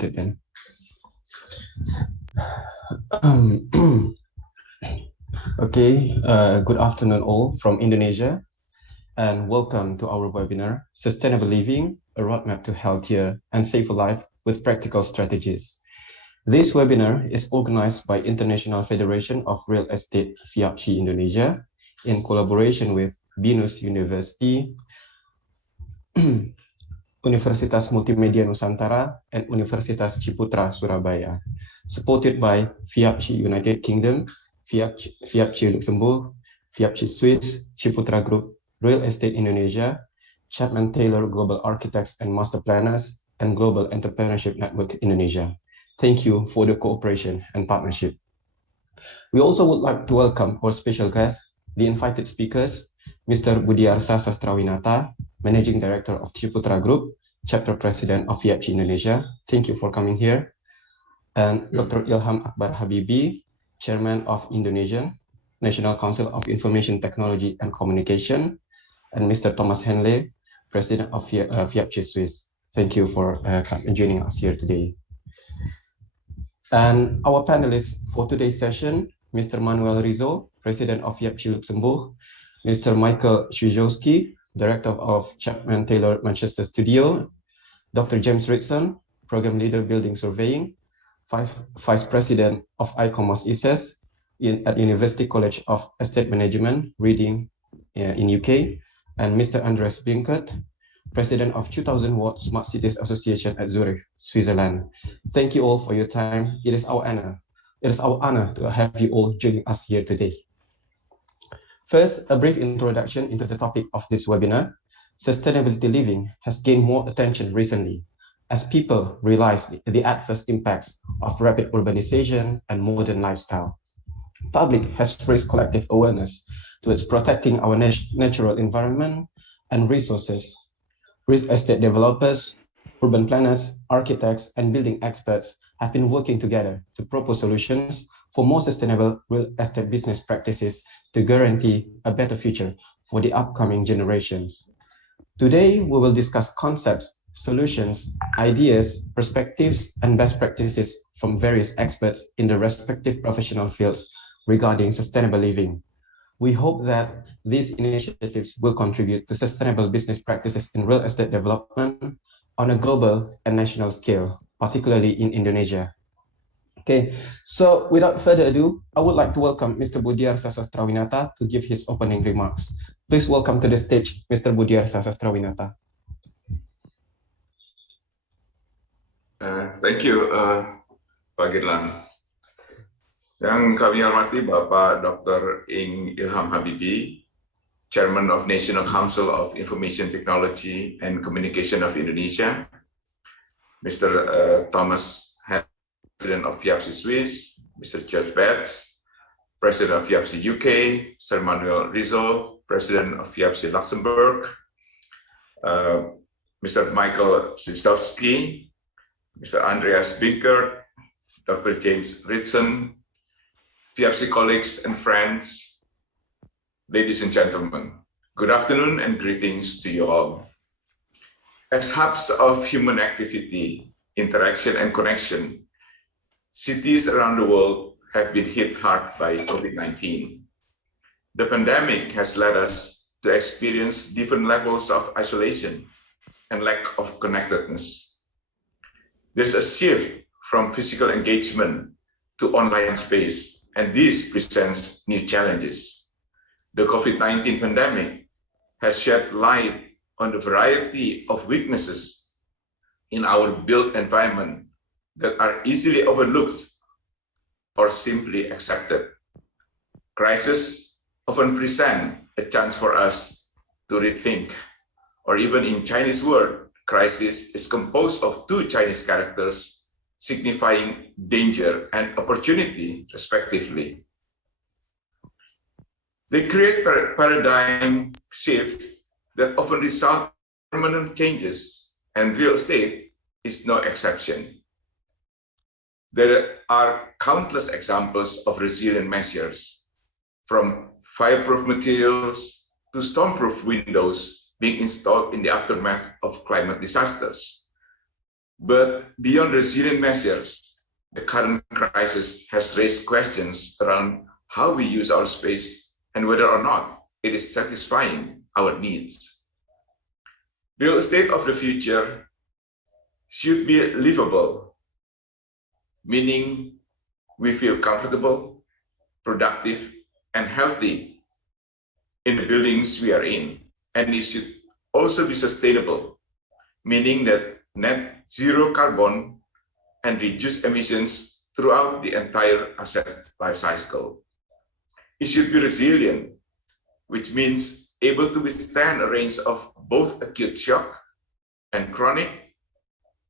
started then. Okay, good afternoon all from Indonesia, and welcome to our webinar, Sustainable Living, a Roadmap to Healthier and Safer Life with Practical Strategies. This webinar is organized by International Federation of Real Estate FIABCI-Indonesia in collaboration with BINUS University, Universitas Multimedia Nusantara, and Universitas Ciputra, Surabaya, supported by FIABCI-United Kingdom, FIABCI-Luxembourg, FIABCI-Suisse, Ciputra Group, Real Estate Indonesia, Chapman Taylor Global Architects and Master Planners, and Global Entrepreneurship Network Indonesia. Thank you for the cooperation and partnership. We also would like to welcome our special guests, the invited speakers, Mr. Budiarsa Sastrawinata, Managing Director of Ciputra Group, Chapter President of FIABCI-Indonesia. Thank you for coming here. And Dr. Ilham Akbar Habibie, Chairman of Indonesian National Council of Information Technology and Communication, and Mr. Thomas Henley, President of FIABCI-Suisse. Thank you for joining us here today. And our panelists for today's session, Mr. Manuel Rizzo, President of FIABCI-Luxembourg, Mr. Michael Szujowski, Director of Chapman Taylor Manchester Studio, Dr. James Ritson, Program Leader Building Surveying, Vice President of ICOMOS ISES at University College of Estate Management, Reading in UK, and Mr. Andres Binkert, President of 2000 Watt Smart Cities Association at Zurich, Switzerland. Thank you all for your time. It is our honor. It is our honor to have you all joining us here today. First, a brief introduction into the topic of this webinar. Sustainability living has gained more attention recently as people realize the adverse impacts of rapid urbanization and modern lifestyle. Public has raised collective awareness towards protecting our natural environment and resources. Real estate developers, urban planners, architects, and building experts have been working together to propose solutions for more sustainable real estate business practices to guarantee a better future for the upcoming generations. Today, we will discuss concepts, solutions, ideas, perspectives, and best practices from various experts in the respective professional fields regarding sustainable living. We hope that these initiatives will contribute to sustainable business practices in real estate development on a global and national scale, particularly in Indonesia. Okay, so without further ado, I would like to welcome Mr. Budiarsa Sastrawinata to give his opening remarks. Please welcome to the stage, Mr. Budiarsa Sastrawinata. Thank you, Pak Ilham. Yang kami hormati Bapak Dr. Ilham Habibie, Chairman of National Council of Information Technology and Communication of Indonesia, Mr. Thomas Henley, President of FIABCI-Suisse, Mr. George Betts, President of FIABCI UK, Sir Manuel Rizzo, President of FIABCI-Luxembourg, Mr. Michael Szujowski, Mr. Andreas Binkert, Dr. James Ritson, FIABCI colleagues and friends, ladies and gentlemen, good afternoon and greetings to you all. As hubs of human activity, interaction, and connection, cities around the world have been hit hard by COVID-19. The pandemic has led us to experience different levels of isolation and lack of connectedness. There's a shift from physical engagement to online space, and this presents new challenges. The COVID-19 pandemic has shed light on the variety of weaknesses in our built environment that are easily overlooked or simply accepted. Crises often present a chance for us to rethink, or even in Chinese word, crisis is composed of two Chinese characters signifying danger and opportunity, respectively. They create paradigm shifts that often result in permanent changes, and real estate is no exception. There are countless examples of resilient measures, from fireproof materials to stormproof windows being installed in the aftermath of climate disasters. But beyond resilient measures, the current crisis has raised questions around how we use our space and whether or not it is satisfying our needs. Real estate of the future should be livable, meaning we feel comfortable, productive, and healthy in the buildings we are in. And it should also be sustainable, meaning that net zero carbon and reduce emissions throughout the entire asset life cycle. It should be resilient, which means able to withstand a range of both acute shock and chronic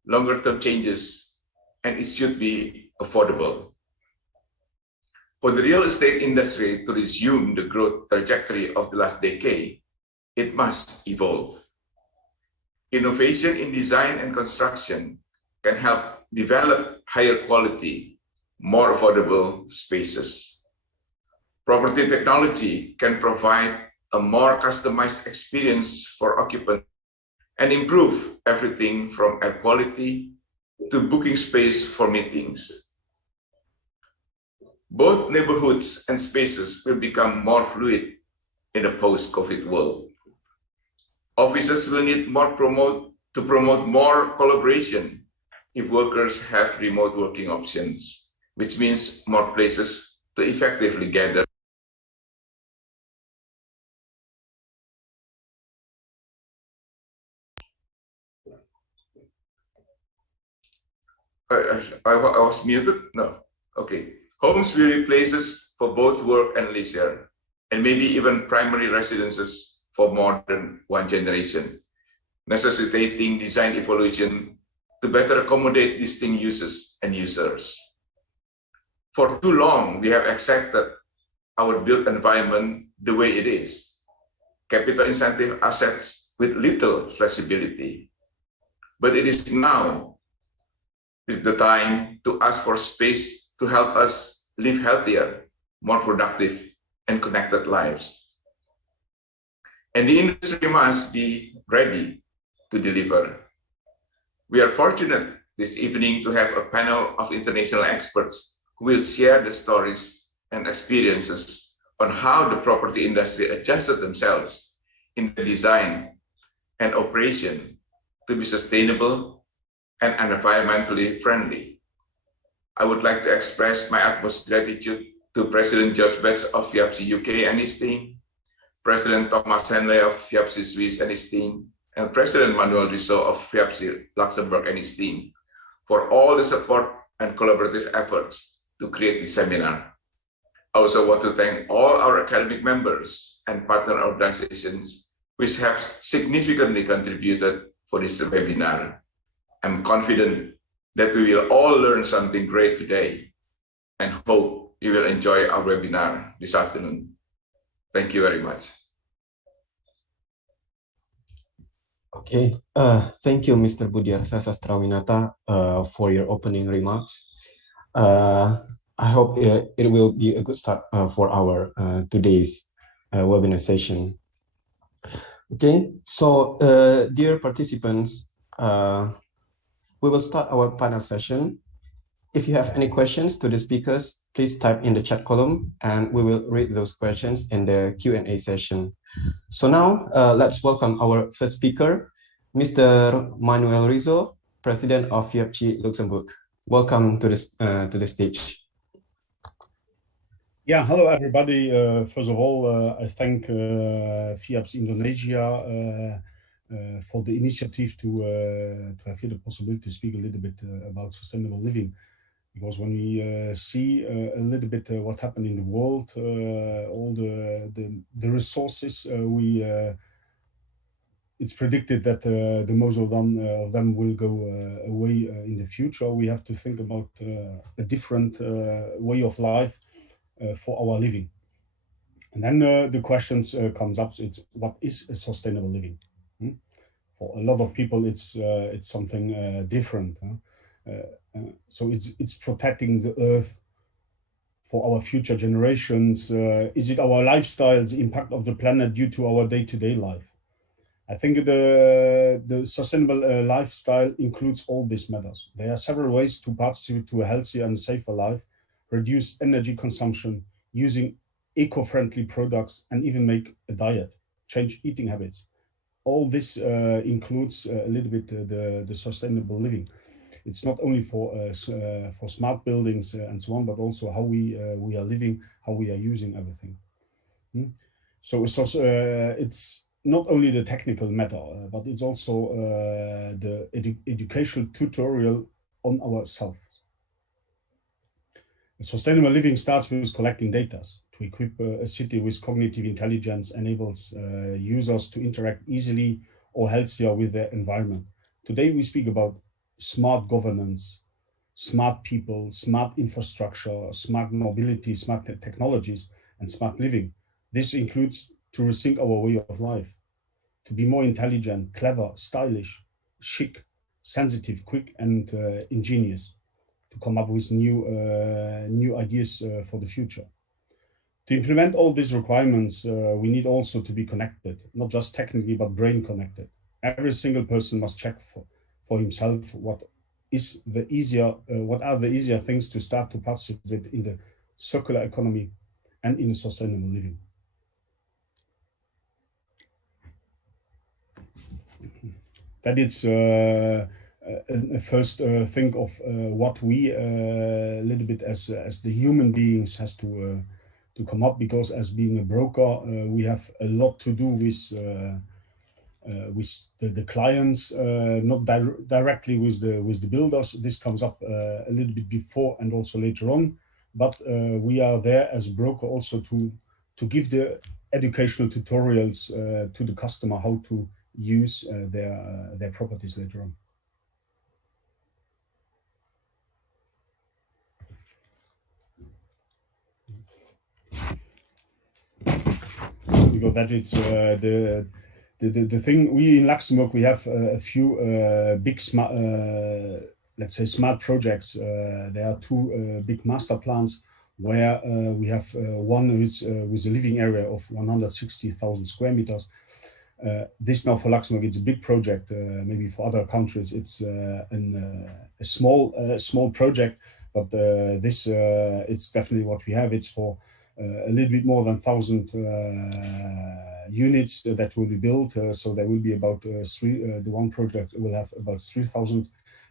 longer-term changes, and it should be affordable. For the real estate industry to resume the growth trajectory of the last decade, it must evolve. Innovation in design and construction can help develop higher quality, more affordable spaces. Property technology can provide a more customized experience for occupants and improve everything from air quality to booking space for meetings. Both neighborhoods and spaces will become more fluid in a post-COVID world. Offices will need to promote more collaboration if workers have remote working options, which means more places to effectively gather. I was muted? No. Okay. Homes will be places for both work and leisure, and maybe even primary residences for more than one generation, necessitating design evolution to better accommodate distinct uses and users. For too long, we have accepted our built environment the way it is, capital incentive assets with little flexibility. But it is now the time to ask for space to help us live healthier, more productive, and connected lives. And the industry must be ready to deliver. We are fortunate this evening to have a panel of international experts who will share the stories and experiences on how the property industry adjusted themselves in the design and operation to be sustainable and environmentally friendly. I would like to express my utmost gratitude to President George Betts of FIABCI UK and his team, President Thomas Henley of FIABCI-Suisse and his team, and President Manuel Rizzo of FIABCI-Luxembourg and his team for all the support and collaborative efforts to create this seminar. I also want to thank all our academic members and partner organizations which have significantly contributed for this webinar. I'm confident that we will all learn something great today and hope you will enjoy our webinar this afternoon. Thank you very much. Okay, thank you, Mr. Budiarsa Sastrawinata, for your opening remarks. I hope it will be a good start for our today's webinar session. Okay, so dear participants, we will start our panel session. If you have any questions to the speakers, please type in the chat column and we will read those questions in the Q&A session. So now let's welcome our first speaker, Mr. Manuel Rizzo, President of FIABCI-Luxembourg. Welcome to the stage. Yeah, hello everybody. First of all, I thank FIABCI-Indonesia for the initiative to have here the possibility to speak a little bit about sustainable living. Because when we see a little bit what happened in the world, all the resources it's predicted that the most of them will go away in the future. We have to think about a different way of life for our living. And then the questions comes up. It's what is a sustainable living? For a lot of people, it's something different. So it's protecting the earth for our future generations. Is it our lifestyles, impact of the planet due to our day-to-day life? I think the sustainable lifestyle includes all these matters. There are several ways to participate to a healthier and safer life, reduce energy consumption, using eco-friendly products, and even make a diet, change eating habits. All this includes a little bit the sustainable living. It's not only for smart buildings and so on, but also how we are living, how we are using everything. So it's not only the technical matter, but it's also the educational tutorial on ourselves. Sustainable living starts with collecting data. To equip a city with cognitive intelligence enables users to interact easily or healthier with their environment. Today we speak about smart governance, smart people, smart infrastructure, smart mobility, smart technologies, and smart living. This includes to rethink our way of life, to be more intelligent, clever, stylish, chic, sensitive, quick, and ingenious, to come up with new ideas for the future. To implement all these requirements, we need also to be connected, not just technically, but brain connected. Every single person must check for himself what are the easier things to start to participate in the circular economy and in sustainable living. That is a first think of what we a little bit as the human beings has to come up, because as being a broker, we have a lot to do with the clients, not directly with the builders. This comes up a little bit before and also later on, but we are there as a broker also to give the educational tutorials to the customer how to use their properties later on. Because that it's the thing. We in Luxembourg, we have a few big smart, let's say smart projects. There are two big master plans where we have one with a living area of 160,000 square meters. This now for Luxembourg, it's a big project. Maybe for other countries, it's a small project, but this it's definitely what we have. It's for a little bit more than 1,000 units that will be built. So there will be about the one project will have about 3,000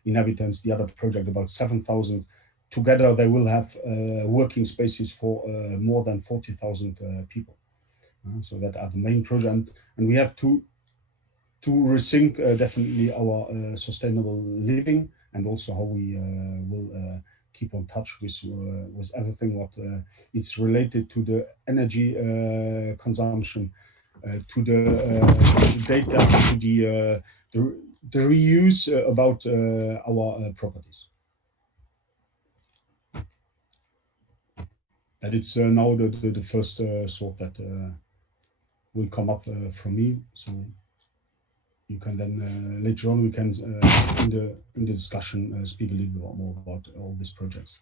inhabitants, the other project about 7,000. Together, they will have working spaces for more than 40,000 people. So that are the main project, and we have to rethink definitely our sustainable living, and also how we will keep on touch with everything what it's related to the energy consumption, to the data, to the reuse about our properties. That it's now the first thought that will come up from me. So you can then later on we can in the discussion speak a little bit more about all these projects.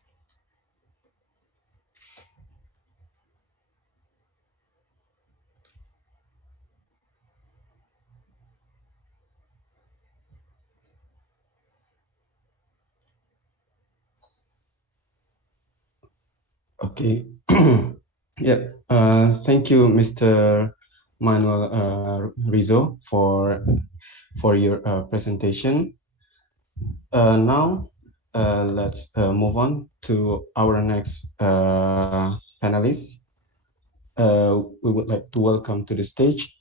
Okay. Yeah. Thank you, Mr. Manuel Rizzo, for your presentation. Now, let's move on to our next panelist. We would like to welcome to the stage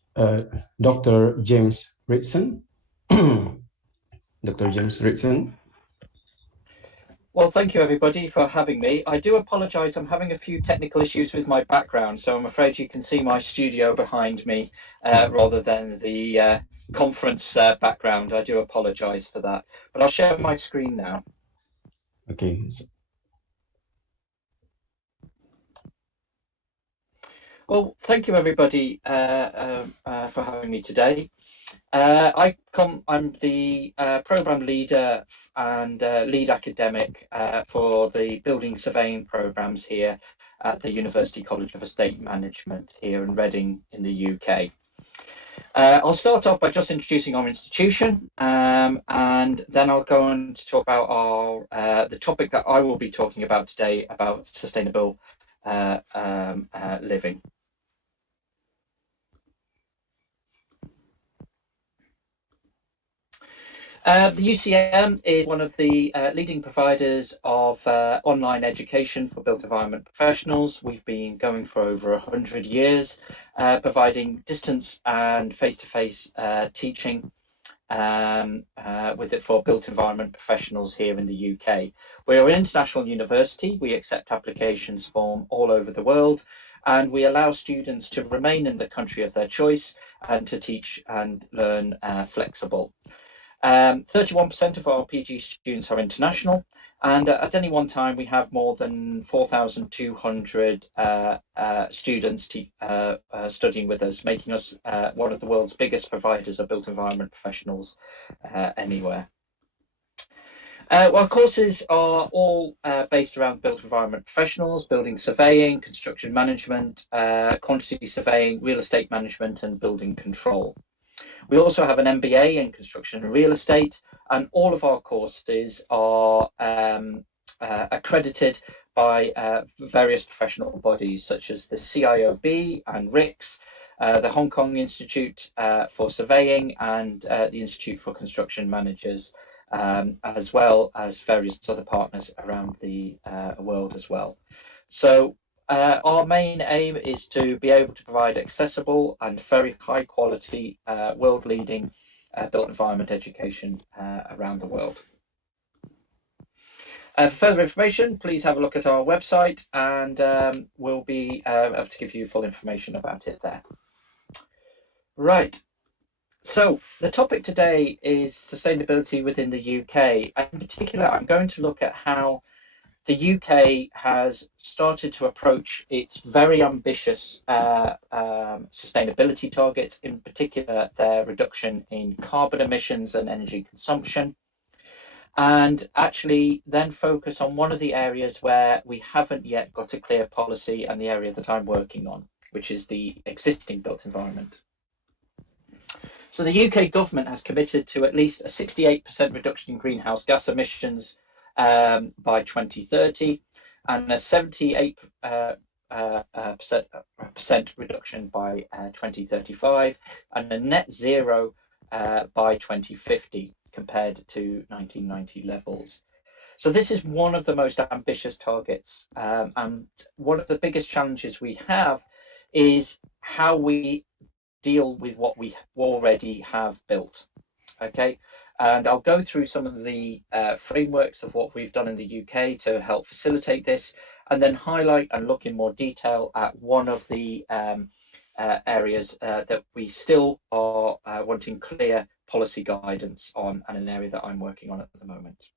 Dr. James Ritson. Dr. James Ritson. Well, thank you everybody for having me. I do apologise, I'm having a few technical issues with my background, so I'm afraid you can see my studio behind me rather than the conference background. I do apologise for that, but I'll share my screen now. Okay. Well, thank you everybody for having me today. I'm the program leader and lead academic for the building surveying programs here at the University College of Estate Management here in Reading in the UK. I'll start off by just introducing our institution, and then I'll go on to talk about our the topic that I will be talking about today, about sustainable living. The UCM is one of the leading providers of online education for built environment professionals. We've been going for over 100 years, providing distance and face-to-face teaching with it for built environment professionals here in the UK. We're an international university. We accept applications from all over the world, and we allow students to remain in the country of their choice and to teach and learn flexible. 31% of our PG students are international, and at any one time we have more than 4,200 students studying with us, making us one of the world's biggest providers of built environment professionals anywhere. Our courses are all based around built environment professionals, building surveying, construction management, quantity surveying, real estate management, and building control. We also have an M.B.A. in construction and real estate, and all of our courses are accredited by various professional bodies such as the CIOB and RICS, the Hong Kong Institute for Surveying, and the Institute for Construction Managers, as well as various other partners around the world as well. So our main aim is to be able to provide accessible and very high quality, world-leading built environment education around the world. For further information, please have a look at our website, and we'll be able to give you full information about it there. Right. So the topic today is sustainability within the UK. And in particular, I'm going to look at how the UK has started to approach its very ambitious sustainability targets, in particular their reduction in carbon emissions and energy consumption, and actually then focus on one of the areas where we haven't yet got a clear policy, and the area that I'm working on, which is the existing built environment. So the UK government has committed to at least a 68% reduction in greenhouse gas emissions by 2030, and a 78% reduction by 2035, and a net zero by 2050 compared to 1990 levels. So this is one of the most ambitious targets, and one of the biggest challenges we have is how we deal with what we already have built. Okay. And I'll go through some of the frameworks of what we've done in the UK to help facilitate this, and then highlight and look in more detail at one of the areas that we still are wanting clear policy guidance on, and an area that I'm working on at the moment.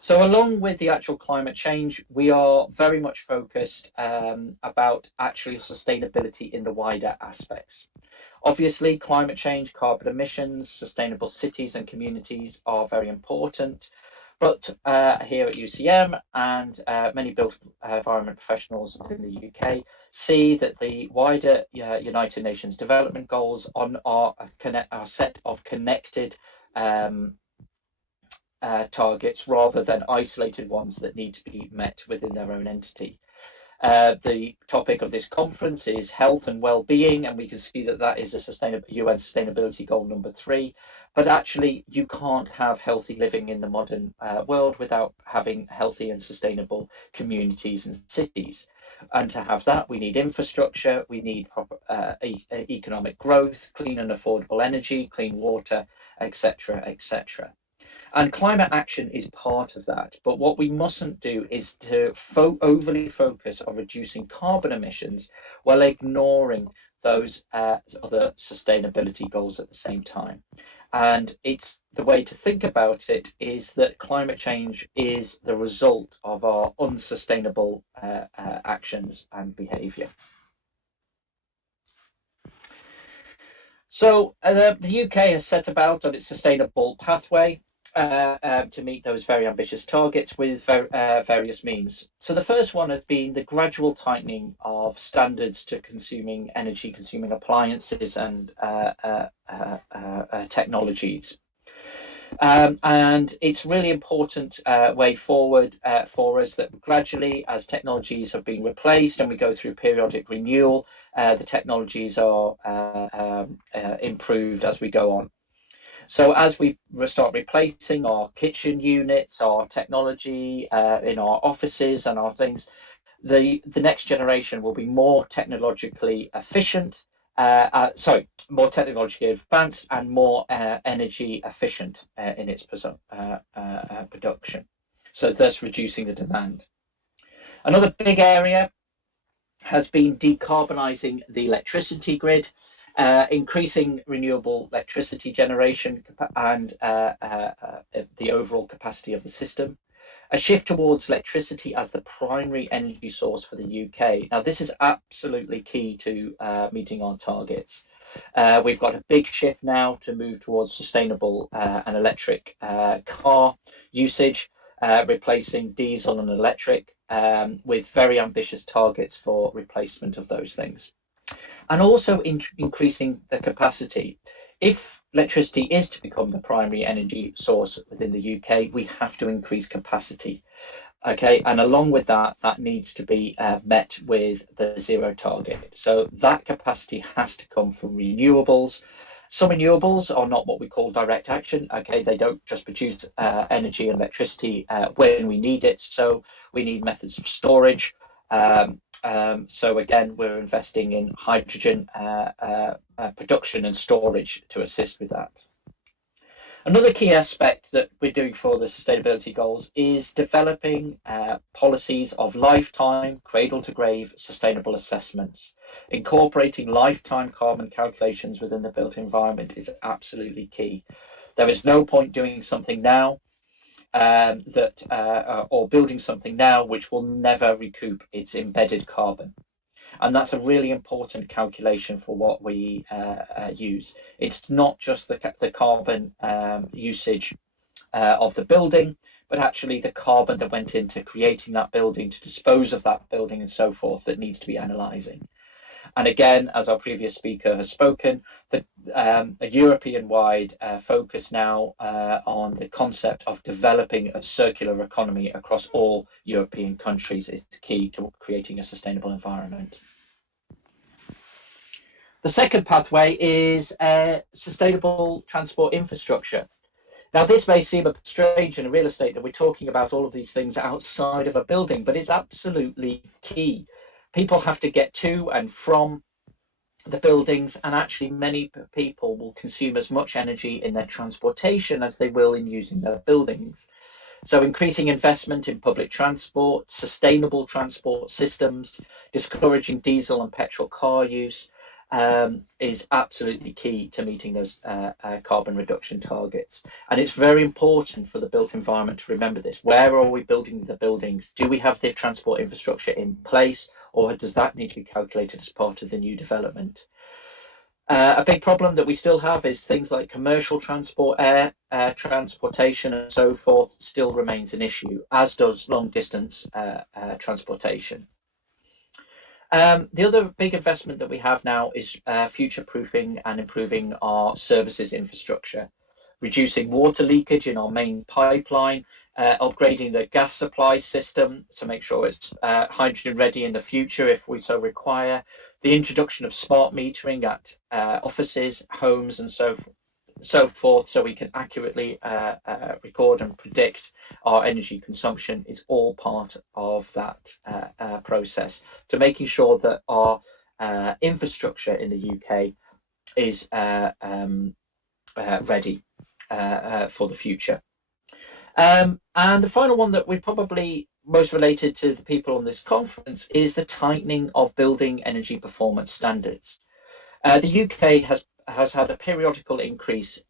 So along with the actual climate change, we are very much focused about actually sustainability in the wider aspects. Obviously, climate change, carbon emissions, sustainable cities and communities are very important. But here at UCM and many built environment professionals in the UK see that the wider United Nations Development Goals are a set of connected targets rather than isolated ones that need to be met within their own entity. The topic of this conference is health and well-being, and we can see that that is a UN Sustainability Goal number 3. But actually, you can't have healthy living in the modern world without having healthy and sustainable communities and cities. And to have that, we need infrastructure, we need proper economic growth, clean and affordable energy, clean water, etc., etc. And climate action is part of that. But what we mustn't do is to overly focus on reducing carbon emissions while ignoring those other sustainability goals at the same time. And it's the way to think about it is that climate change is the result of our unsustainable actions and behaviour. So the UK has set about on its sustainable pathway. to meet those very ambitious targets with various means. So the first one has been the gradual tightening of standards to consuming energy, consuming appliances and technologies. And it's really important way forward for us that gradually, as technologies have been replaced and we go through periodic renewal, the technologies are improved as we go on. So as we start replacing our kitchen units, our technology in our offices and our things, the next generation will be more technologically efficient, more technologically advanced and more energy efficient in its production. So thus reducing the demand. Another big area has been decarbonising the electricity grid. Increasing renewable electricity generation and the overall capacity of the system. A shift towards electricity as the primary energy source for the UK. Now, this is absolutely key to meeting our targets. We've got a big shift now to move towards sustainable and electric car usage, replacing diesel and electric, with very ambitious targets for replacement of those things. And also increasing the capacity. If electricity is to become the primary energy source within the UK, we have to increase capacity. Okay, and along with that, that needs to be met with the zero target. So that capacity has to come from renewables. Some renewables are not what we call direct action. Okay, they don't just produce energy and electricity when we need it. So we need methods of storage. So again, we're investing in hydrogen production and storage to assist with that. Another key aspect that we're doing for the sustainability goals is developing policies of lifetime, cradle to grave sustainable assessments. Incorporating lifetime carbon calculations within the built environment is absolutely key. There is no point doing something now or building something now which will never recoup its embedded carbon. And that's a really important calculation for what we use. It's not just the carbon usage of the building, but actually the carbon that went into creating that building, to dispose of that building and so forth, that needs to be analysing. And again, as our previous speaker has spoken, a European-wide focus now on the concept of developing a circular economy across all European countries is key to creating a sustainable environment. The second pathway is sustainable transport infrastructure. Now, this may seem a bit strange in real estate that we're talking about all of these things outside of a building, but it's absolutely key. People have to get to and from the buildings, and actually many people will consume as much energy in their transportation as they will in using their buildings. So increasing investment in public transport, sustainable transport systems, discouraging diesel and petrol car use is absolutely key to meeting those carbon reduction targets. And it's very important for the built environment to remember this. Where are we building the buildings? Do we have the transport infrastructure in place, or does that need to be calculated as part of the new development? A big problem that we still have is things like commercial transport, air transportation and so forth still remains an issue, as does long distance transportation. The other big investment that we have now is future-proofing and improving our services infrastructure, reducing water leakage in our main pipeline, upgrading the gas supply system to make sure it's hydrogen ready in the future if we so require, the introduction of smart metering at offices, homes and so forth, so we can accurately record and predict our energy consumption, is all part of that process, to making sure that our infrastructure in the UK is ready for the future. And the final one that we're probably most related to the people on this conference is the tightening of building energy performance standards. The UK has had a periodical increase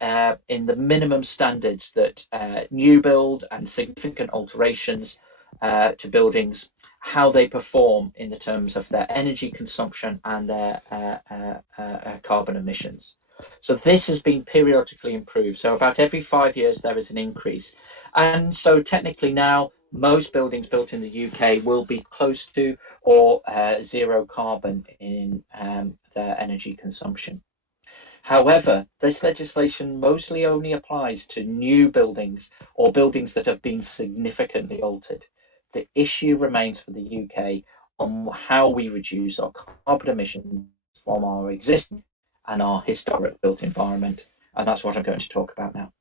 in the minimum standards that new build and significant alterations to buildings, how they perform in the terms of their energy consumption and their carbon emissions. So this has been periodically improved. So about every 5 years there is an increase. And so technically now most buildings built in the UK will be close to or zero carbon in their energy consumption. However, this legislation mostly only applies to new buildings or buildings that have been significantly altered. The issue remains for the UK on how we reduce our carbon emissions from our existing and our historic built environment. And that's what I'm going to talk about now.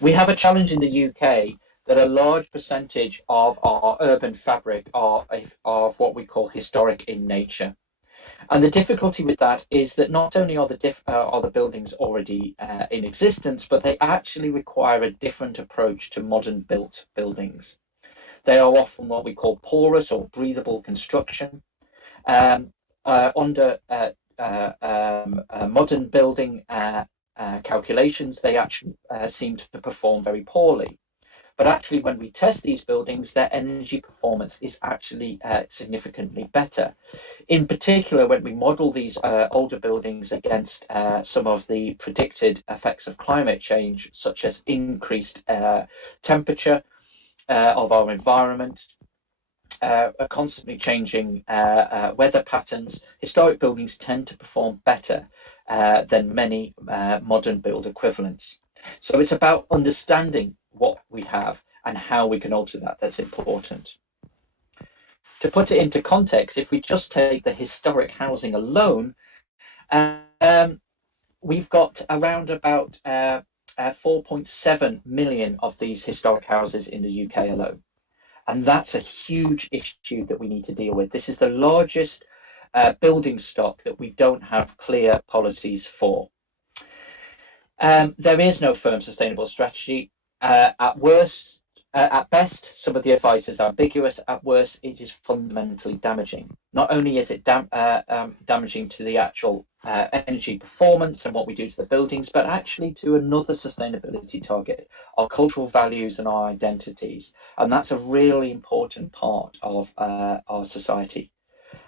We have a challenge in the UK that a large percentage of our urban fabric are of what we call historic in nature. And the difficulty with that is that not only are the buildings already in existence, but they actually require a different approach to modern built buildings. They are often what we call porous or breathable construction. Under modern building calculations, they actually seem to perform very poorly. But actually, when we test these buildings, their energy performance is actually significantly better. In particular, when we model these older buildings against some of the predicted effects of climate change, such as increased temperature of our environment, constantly changing weather patterns, historic buildings tend to perform better than many modern build equivalents. So it's about understanding what we have and how we can alter that that's important. To put it into context, if we just take the historic housing alone, we've got around about 4.7 million of these historic houses in the UK alone. And that's a huge issue that we need to deal with. This is the largest building stock that we don't have clear policies for. There is no firm sustainable strategy. At best, some of the advice is ambiguous. At worst, it is fundamentally damaging. Not only is it damaging to the actual energy performance and what we do to the buildings, but actually to another sustainability target, our cultural values and our identities. And that's a really important part of our society.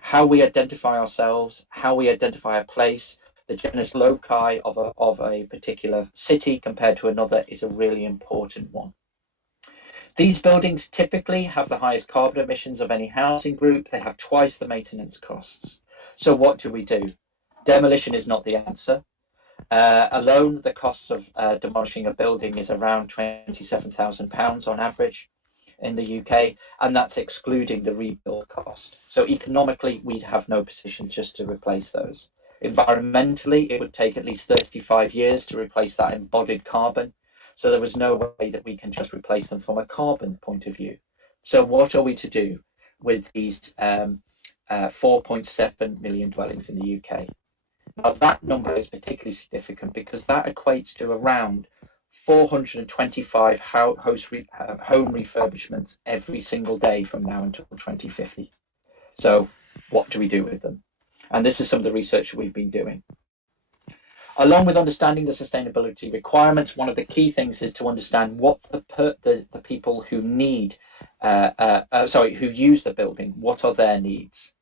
How we identify ourselves, how we identify a place, the genus loci of a particular city compared to another is a really important one. These buildings typically have the highest carbon emissions of any housing group. They have twice the maintenance costs. So what do we do? Demolition is not the answer. Alone, the cost of demolishing a building is around £27,000 on average in the UK, and that's excluding the rebuild cost. So economically, we'd have no position just to replace those. Environmentally, it would take at least 35 years to replace that embodied carbon. So there was no way that we can just replace them from a carbon point of view. So what are we to do with these 4.7 million dwellings in the UK? Now that number is particularly significant because that equates to around 425 home refurbishments every single day from now until 2050. So what do we do with them? And this is some of the research we've been doing. Along with understanding the sustainability requirements, one of the key things is to understand what the people who need, who use the building, what are their needs,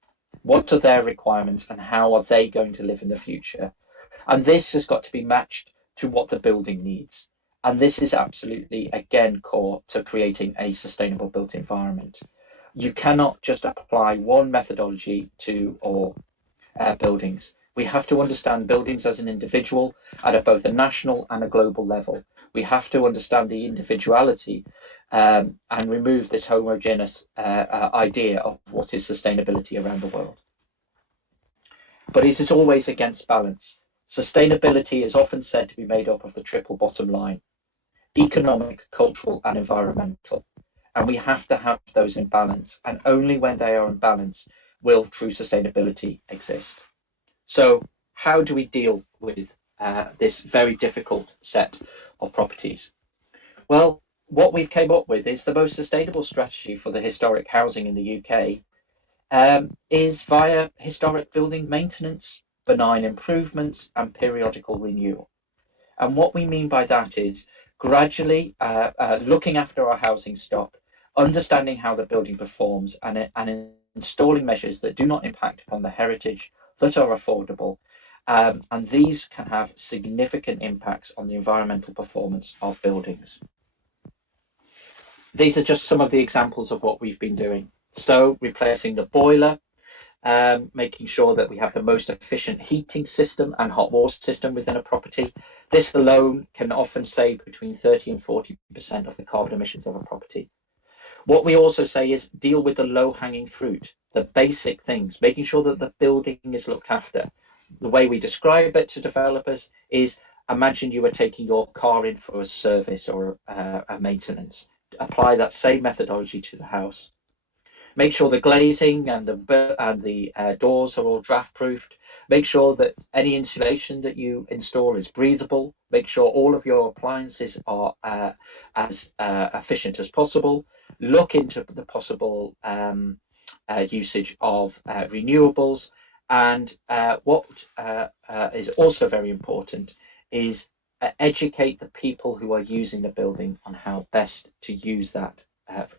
what are their requirements, and how are they going to live in the future. And this has got to be matched to what the building needs. And this is absolutely, again, core to creating a sustainable built environment. You cannot just apply one methodology to all buildings. We have to understand buildings as an individual at both a national and a global level. We have to understand the individuality and remove this homogeneous idea of what is sustainability around the world. But it is always against balance. Sustainability is often said to be made up of the triple bottom line: economic, cultural, and environmental. And we have to have those in balance. And only when they are in balance will true sustainability exist. So how do we deal with this very difficult set of properties? Well, what we've came up with is the most sustainable strategy for the historic housing in the UK is via historic building maintenance, benign improvements, and periodical renewal. And what we mean by that is gradually looking after our housing stock, understanding how the building performs, and installing measures that do not impact upon the heritage, that are affordable, And these can have significant impacts on the environmental performance of buildings. These are just some of the examples of what we've been doing. So replacing the boiler, making sure that we have the most efficient heating system and hot water system within a property. This alone can often save between 30 and 40% of the carbon emissions of a property. What we also say is deal with the low-hanging fruit, the basic things, making sure that the building is looked after. The way we describe it to developers is, imagine you were taking your car in for a service or a maintenance. Apply that same methodology to the house. Make sure the glazing and the doors are all draft proofed. Make sure that any insulation that you install is breathable. Make sure all of your appliances are as efficient as possible. Look into the possible usage of renewables. And what is also very important is educate the people who are using the building on how best to use that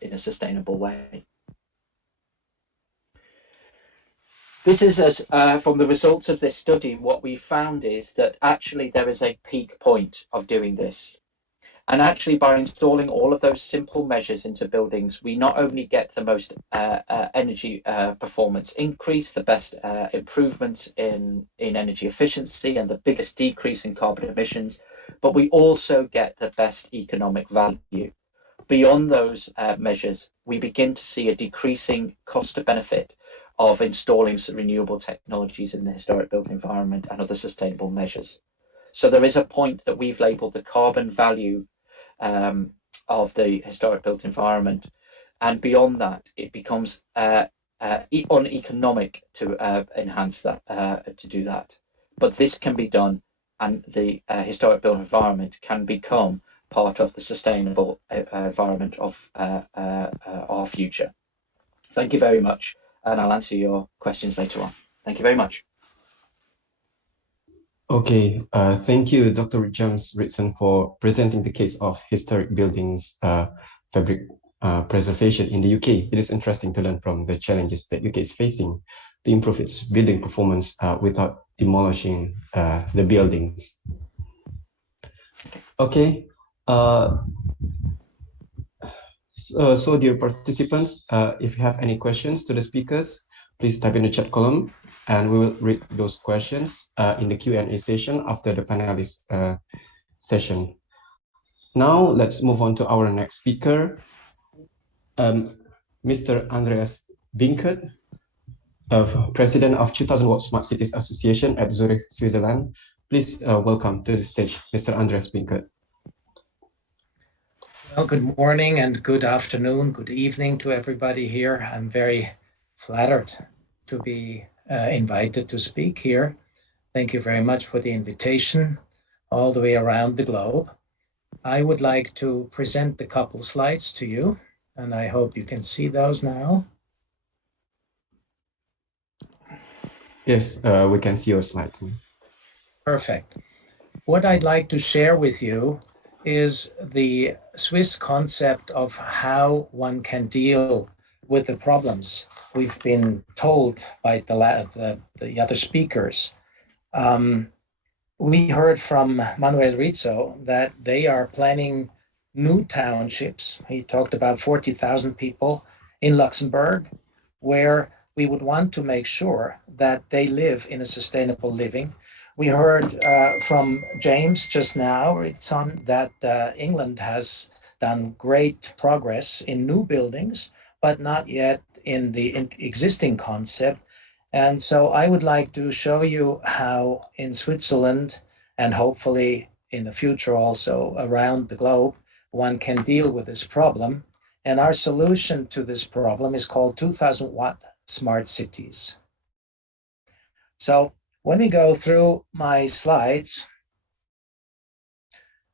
in a sustainable way. This is from the results of this study. What we found is that actually there is a peak point of doing this. And actually, by installing all of those simple measures into buildings, we not only get the most energy performance increase, the best improvements in energy efficiency and the biggest decrease in carbon emissions, but we also get the best economic value. Beyond those measures, we begin to see a decreasing cost to benefit of installing renewable technologies in the historic built environment and other sustainable measures. So there is a point that we've labelled the carbon value of the historic built environment, and beyond that it becomes uneconomic to enhance that, to do that. But this can be done, and the historic built environment can become part of the sustainable environment of our future. Thank you very much, and I'll answer your questions later on. Thank you very much. Okay, thank you, Dr. James Ritson, for presenting the case of historic buildings fabric preservation in the UK. It is interesting to learn from the challenges that UK is facing to improve its building performance without demolishing the buildings. Okay, so dear participants, if you have any questions to the speakers, please type in the chat column, and we will read those questions in the Q&A session after the panelist session. Now, let's move on to our next speaker, Mr. Andreas Binkert, President of 2000 Watt Smart Cities Association at Zurich, Switzerland. Please welcome to the stage, Mr. Andreas Binkert. Well, good morning and good afternoon, good evening to everybody here. I'm very flattered to be invited to speak here. Thank you very much for the invitation all the way around the globe. I would like to present a couple slides to you, and I hope you can see those now. Yes, we can see your slides. Perfect. What I'd like to share with you is the Swiss concept of how one can deal with the problems we've been told by the other speakers. We heard from Manuel Rizzo that they are planning new townships. He talked about 40,000 people in Luxembourg, where we would want to make sure that they live in a sustainable living. We heard from James just now, Ritson, that England has done great progress in new buildings, but not yet in the existing concept. And so I would like to show you how in Switzerland, and hopefully in the future also around the globe, one can deal with this problem. And our solution to this problem is called 2000 Watt Smart Cities. So when we go through my slides,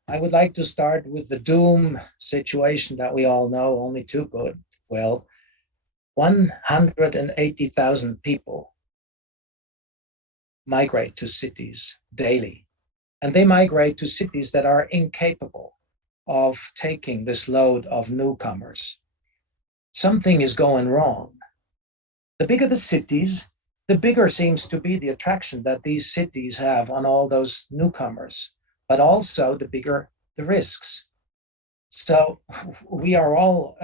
I would like to start with the doom situation that we all know only too good. Well, 180,000 people migrate to cities daily, and they migrate to cities that are incapable of taking this load of newcomers. Something is going wrong. The bigger the cities, the bigger seems to be the attraction that these cities have on all those newcomers, but also the bigger the risks. So we are all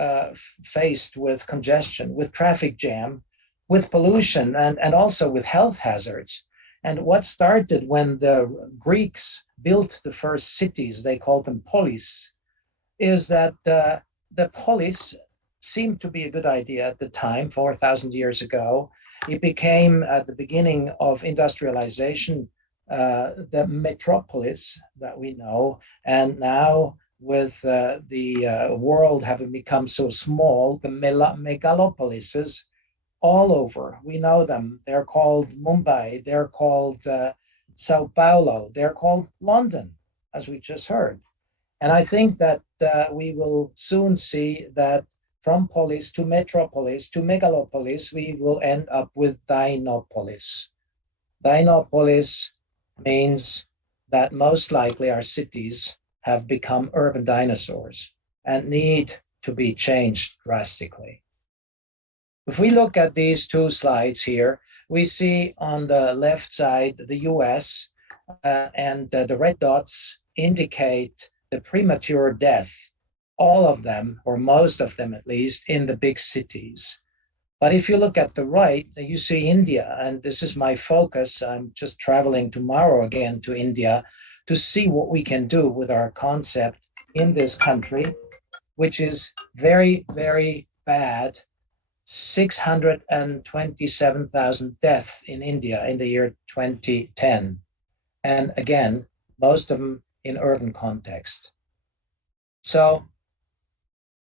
faced with congestion, with traffic jam, with pollution, and also with health hazards. And what started when the Greeks built the first cities, they called them polis, is that the polis seemed to be a good idea at the time, 4,000 years ago. It became, at the beginning of industrialization, the metropolis that we know. And now, with the world having become so small, the megalopolises all over, we know them. They're called Mumbai, they're called Sao Paulo, they're called London, as we just heard. And I think that we will soon see that from polis to metropolis to megalopolis, we will end up with Dinopolis. Dinopolis means that most likely our cities have become urban dinosaurs and need to be changed drastically. If we look at these two slides here, we see on the left side the US, and the red dots indicate the premature death, all of them, or most of them at least, in the big cities. But if you look at the right, you see India, and this is my focus. I'm just traveling tomorrow again to India to see what we can do with our concept in this country, which is very, very bad. 627,000 deaths in India in the year 2010. And again, most of them in urban context. So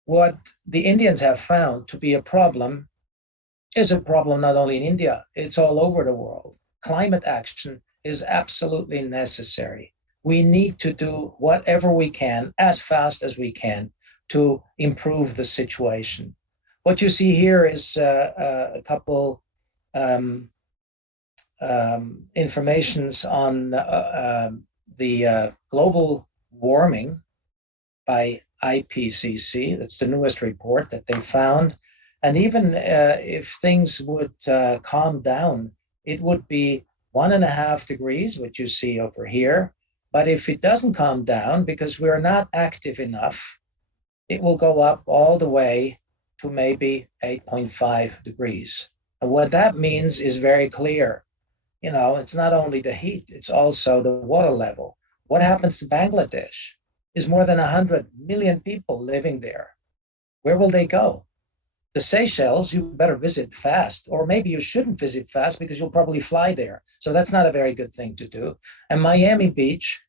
what the Indians have found to be a problem is a problem not only in India, it's all over the world. Climate action is absolutely necessary. We need to do whatever we can, as fast as we can, to improve the situation. What you see here is a couple informations on the global warming by IPCC. That's the newest report that they found. And even if things would calm down, it would be 1.5 degrees, which you see over here. But if it doesn't calm down, because we're not active enough, it will go up all the way to maybe 8.5 degrees. And what that means is very clear. You know, it's not only the heat, it's also the water level. What happens to Bangladesh? There's more than 100 million people living there. Where will they go? The Seychelles, you better visit fast, or maybe you shouldn't visit fast because you'll probably fly there. So that's not a very good thing to do. And Miami Beach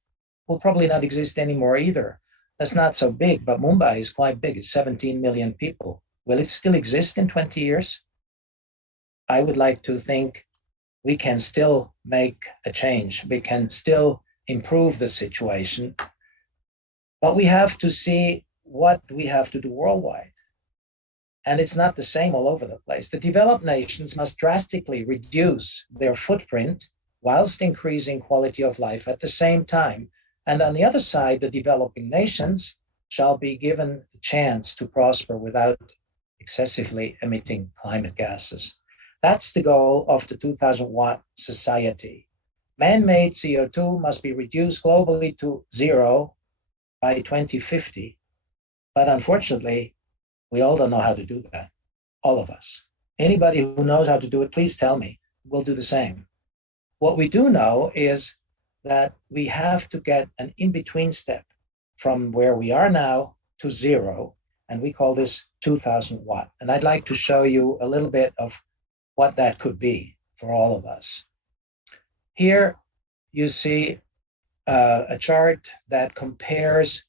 will probably not exist anymore either. That's not so big, but Mumbai is quite big. It's 17 million people. Will it still exist in 20 years? I would like to think we can still make a change. We can still improve the situation. But we have to see what we have to do worldwide. And it's not the same all over the place. The developed nations must drastically reduce their footprint whilst increasing quality of life at the same time. And on the other side, the developing nations shall be given the chance to prosper without excessively emitting climate gases. That's the goal of the 2000-watt society. Man-made CO2 must be reduced globally to zero by 2050. But unfortunately, we all don't know how to do that, all of us. Anybody who knows how to do it, please tell me. We'll do the same. What we do know is that we have to get an in-between step from where we are now to zero, and we call this 2000 watt. And I'd like to show you a little bit of what that could be for all of us. Here you see a chart that compares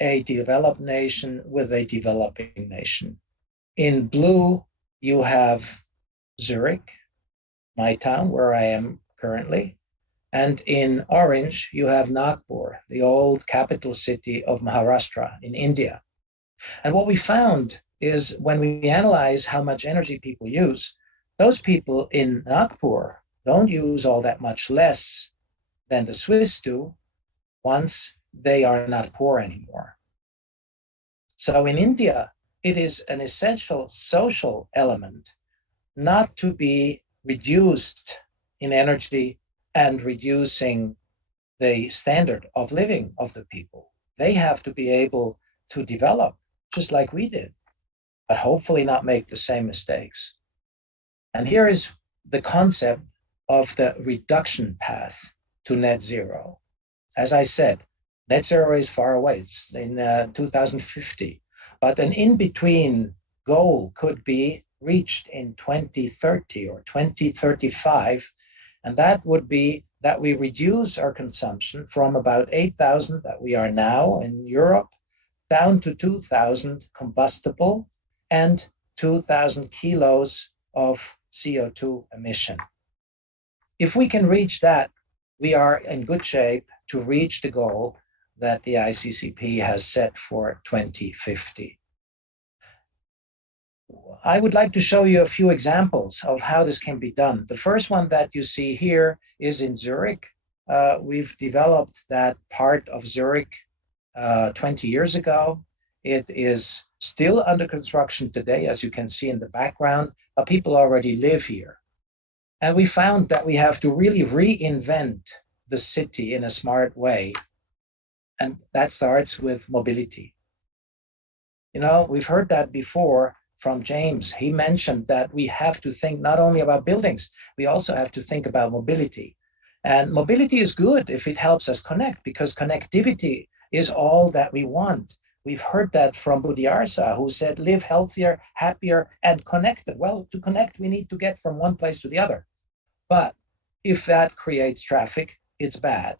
a developed nation with a developing nation. In blue, you have Zurich, my town where I am currently. And in orange, you have Nagpur, the old capital city of Maharashtra in India. And what we found is when we analyze how much energy people use, those people in Nagpur don't use all that much less than the Swiss do once they are not poor anymore. So in India, it is an essential social element not to be reduced in energy and reducing the standard of living of the people. They have to be able to develop just like we did, but hopefully not make the same mistakes. And here is the concept of the reduction path to net zero. As I said, net zero is far away, it's in 2050, but an in-between goal could be reached in 2030 or 2035, and that would be that we reduce our consumption from about 8,000 that we are now in Europe down to 2,000 combustible and 2,000 kilos of CO2 emission. If we can reach that, we are in good shape to reach the goal that the ICCP has set for 2050. I would like to show you a few examples of how this can be done. The first one that you see here is in Zurich. We've developed that part of Zurich 20 years ago. It is still under construction today, as you can see in the background, but people already live here. And we found that we have to really reinvent the city in a smart way. And that starts with mobility. You know, we've heard that before from James. He mentioned that we have to think not only about buildings, we also have to think about mobility. And mobility is good if it helps us connect, because connectivity is all that we want. We've heard that from Budiarsa, who said, live healthier, happier, and connected. Well, to connect, we need to get from one place to the other. But if that creates traffic, it's bad.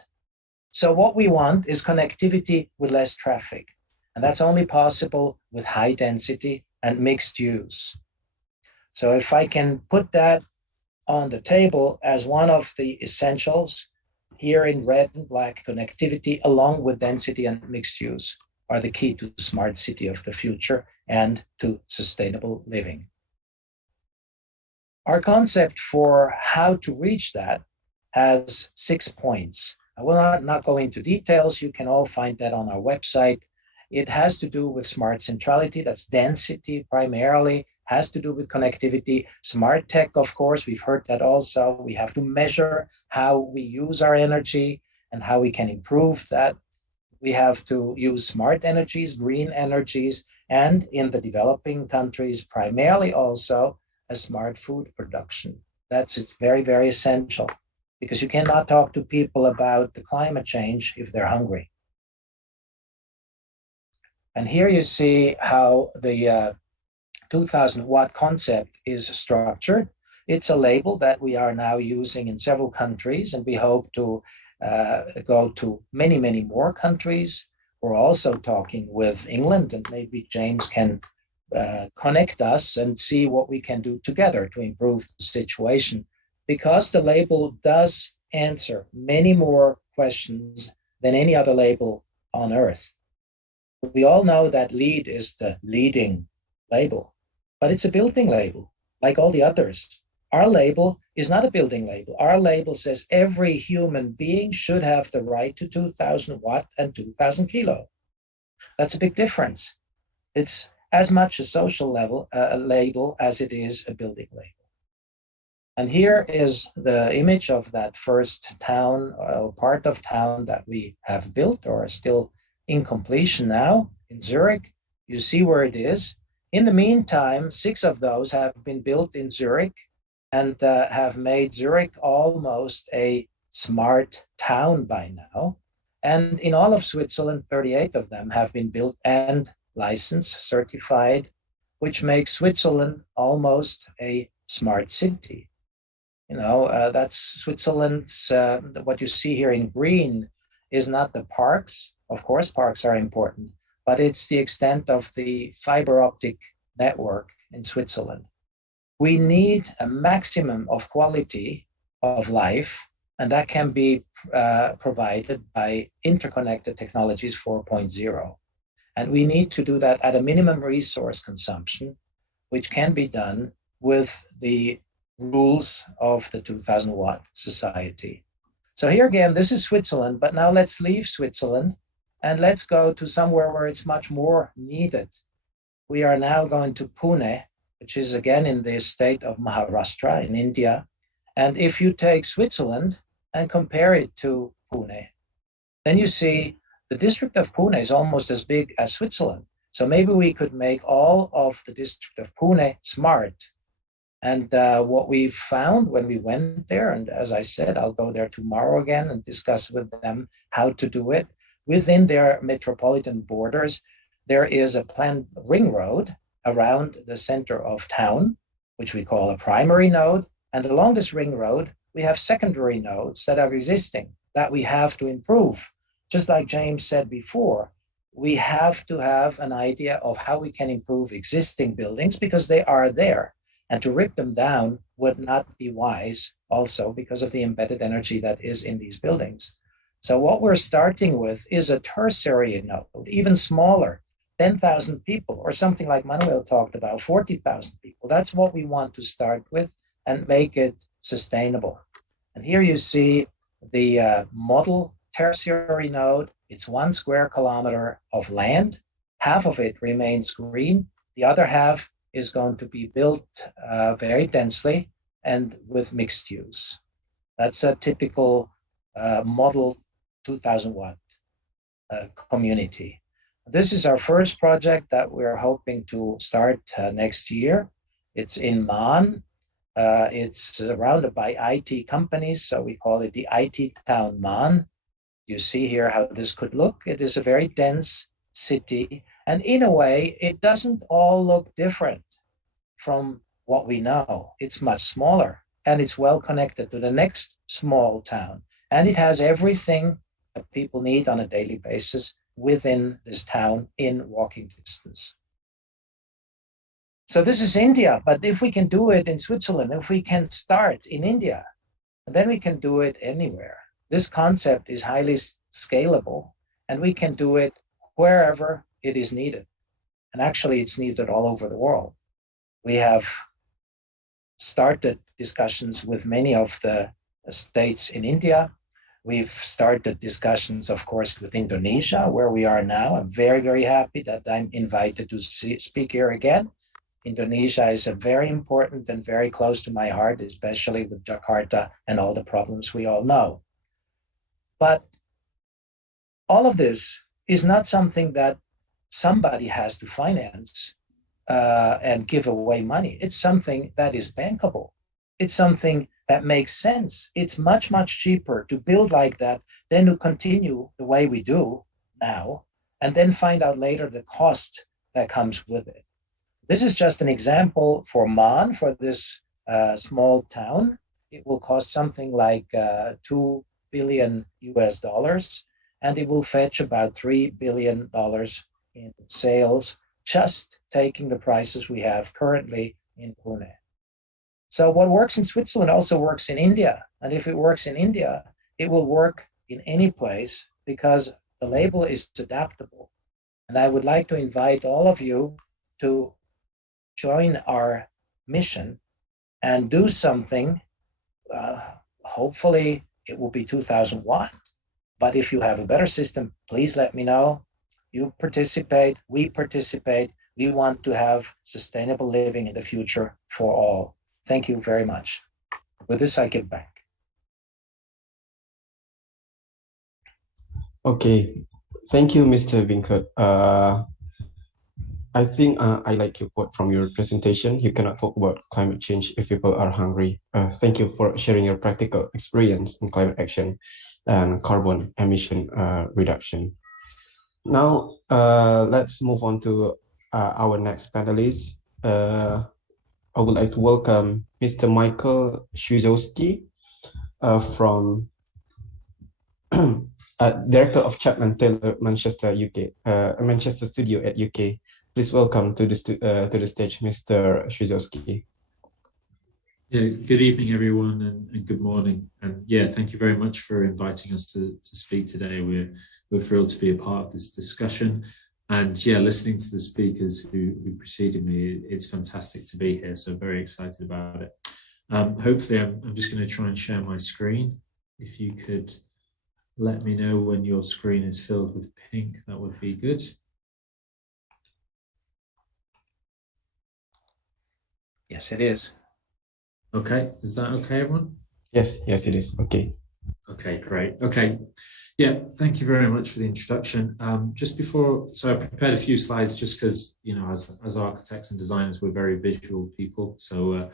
So what we want is connectivity with less traffic. And that's only possible with high density and mixed use. So if I can put that on the table as one of the essentials, here in red and black, connectivity along with density and mixed use are the key to the smart city of the future and to sustainable living. Our concept for how to reach that has 6 points. I will not go into details. You can all find that on our website. It has to do with smart centrality, that's density primarily, has to do with connectivity. Smart tech, of course, we've heard that also. We have to measure how we use our energy and how we can improve that. We have to use smart energies, green energies, and in the developing countries, primarily also a smart food production. It's very, very essential, because you cannot talk to people about the climate change if they're hungry. And here you see how the 2000 watt concept is structured. It's a label that we are now using in several countries, and we hope to go to many, many more countries. We're also talking with England, and maybe James can connect us and see what we can do together to improve the situation, because the label does answer many more questions than any other label on earth. We all know that LEED is the leading label, but it's a building label like all the others. Our label is not a building label. Our label says every human being should have the right to 2000 watt and 2000 kilo. That's a big difference. It's as much a social level label as it is a building label. And here is the image of that first town, part of town that we have built or are still in completion now in Zurich. You see where it is. In the meantime, 6 of those have been built in Zurich and have made Zurich almost a smart town by now. And in all of Switzerland, 38 of them have been built and licensed, certified, which makes Switzerland almost a smart city. You know, that's Switzerland's, what you see here in green is not the parks. Of course, parks are important, but it's the extent of the fiber optic network in Switzerland. We need a maximum of quality of life, and that can be provided by interconnected technologies 4.0. And we need to do that at a minimum resource consumption, which can be done with the rules of the 2000 watt society. So here again, this is Switzerland, but now let's leave Switzerland and let's go to somewhere where it's much more needed. We are now going to Pune, which is again in the state of Maharashtra in India. And if you take Switzerland and compare it to Pune, then you see the district of Pune is almost as big as Switzerland. So maybe we could make all of the district of Pune smart. And what we found when we went there, and as I said, I'll go there tomorrow again and discuss with them how to do it. Within their metropolitan borders, there is a planned ring road around the center of town, which we call a primary node. And along this ring road, we have secondary nodes that are existing that we have to improve. Just like James said before, we have to have an idea of how we can improve existing buildings because they are there. And to rip them down would not be wise also because of the embedded energy that is in these buildings. So what we're starting with is a tertiary node, even smaller, 10,000 people, or something like Manuel talked about, 40,000 people. That's what we want to start with and make it sustainable. And here you see the model tertiary node. It's 1 square kilometer of land. Half of it remains green. The other half is going to be built very densely and with mixed use. That's a typical model 2000 watt community. This is our first project that we're hoping to start next year. It's in Man. It's surrounded by IT companies, so we call it the IT town Man. You see here how this could look. It is a very dense city, and in a way, it doesn't all look different from what we know. It's much smaller, and it's well connected to the next small town, and it has everything that people need on a daily basis within this town in walking distance. So this is India, but if we can do it in Switzerland, if we can start in India, then we can do it anywhere. This concept is highly scalable, and we can do it wherever it is needed. And actually, it's needed all over the world. We have started discussions with many of the states in India. We've started discussions, of course, with Indonesia, where we are now. I'm very, very happy that I'm invited to speak here again. Indonesia is a very important and very close to my heart, especially with Jakarta and all the problems we all know. But all of this is not something that somebody has to finance and give away money. It's something that is bankable. It's something that makes sense. It's much, much cheaper to build like that than to continue the way we do now and then find out later the cost that comes with it. This is just an example for Man, for this small town. It will cost something like $2 billion US, and it will fetch about $3 billion in sales, just taking the prices we have currently in Pune. So what works in Switzerland also works in India. And if it works in India, it will work in any place because the label is adaptable. And I would like to invite all of you to join our mission and do something. Hopefully it will be 2000 watt. But if you have a better system, please let me know. You participate, we participate. We want to have sustainable living in the future for all. Thank you very much. With this, I give back. Okay, thank you, Mr. Winkert. I think I like your quote from your presentation. You cannot talk about climate change if people are hungry. Thank you for sharing your practical experience in climate action and carbon emission reduction. Now, let's move on to our next panelist. I would like to welcome Mr. Michael Szujowski from Director of Chapman Taylor Manchester UK, Manchester Studio at UK. Please welcome to the stage, Mr. Szujowski. Yeah, good evening, everyone, and good morning. And yeah, thank you very much for inviting us to speak today. We're thrilled to be a part of this discussion. And yeah, listening to the speakers who preceded me, it's fantastic to be here. So very excited about it. Hopefully, I'm just going to try and share my screen. If you could let me know when your screen is filled with pink, that would be good. Yes, it is. Okay, is that okay, everyone? Yes, yes, it is. Okay. Okay, great. Okay. Yeah, thank you very much for the introduction. Just before, so I prepared a few slides just because, you know, as architects and designers, we're very visual people. So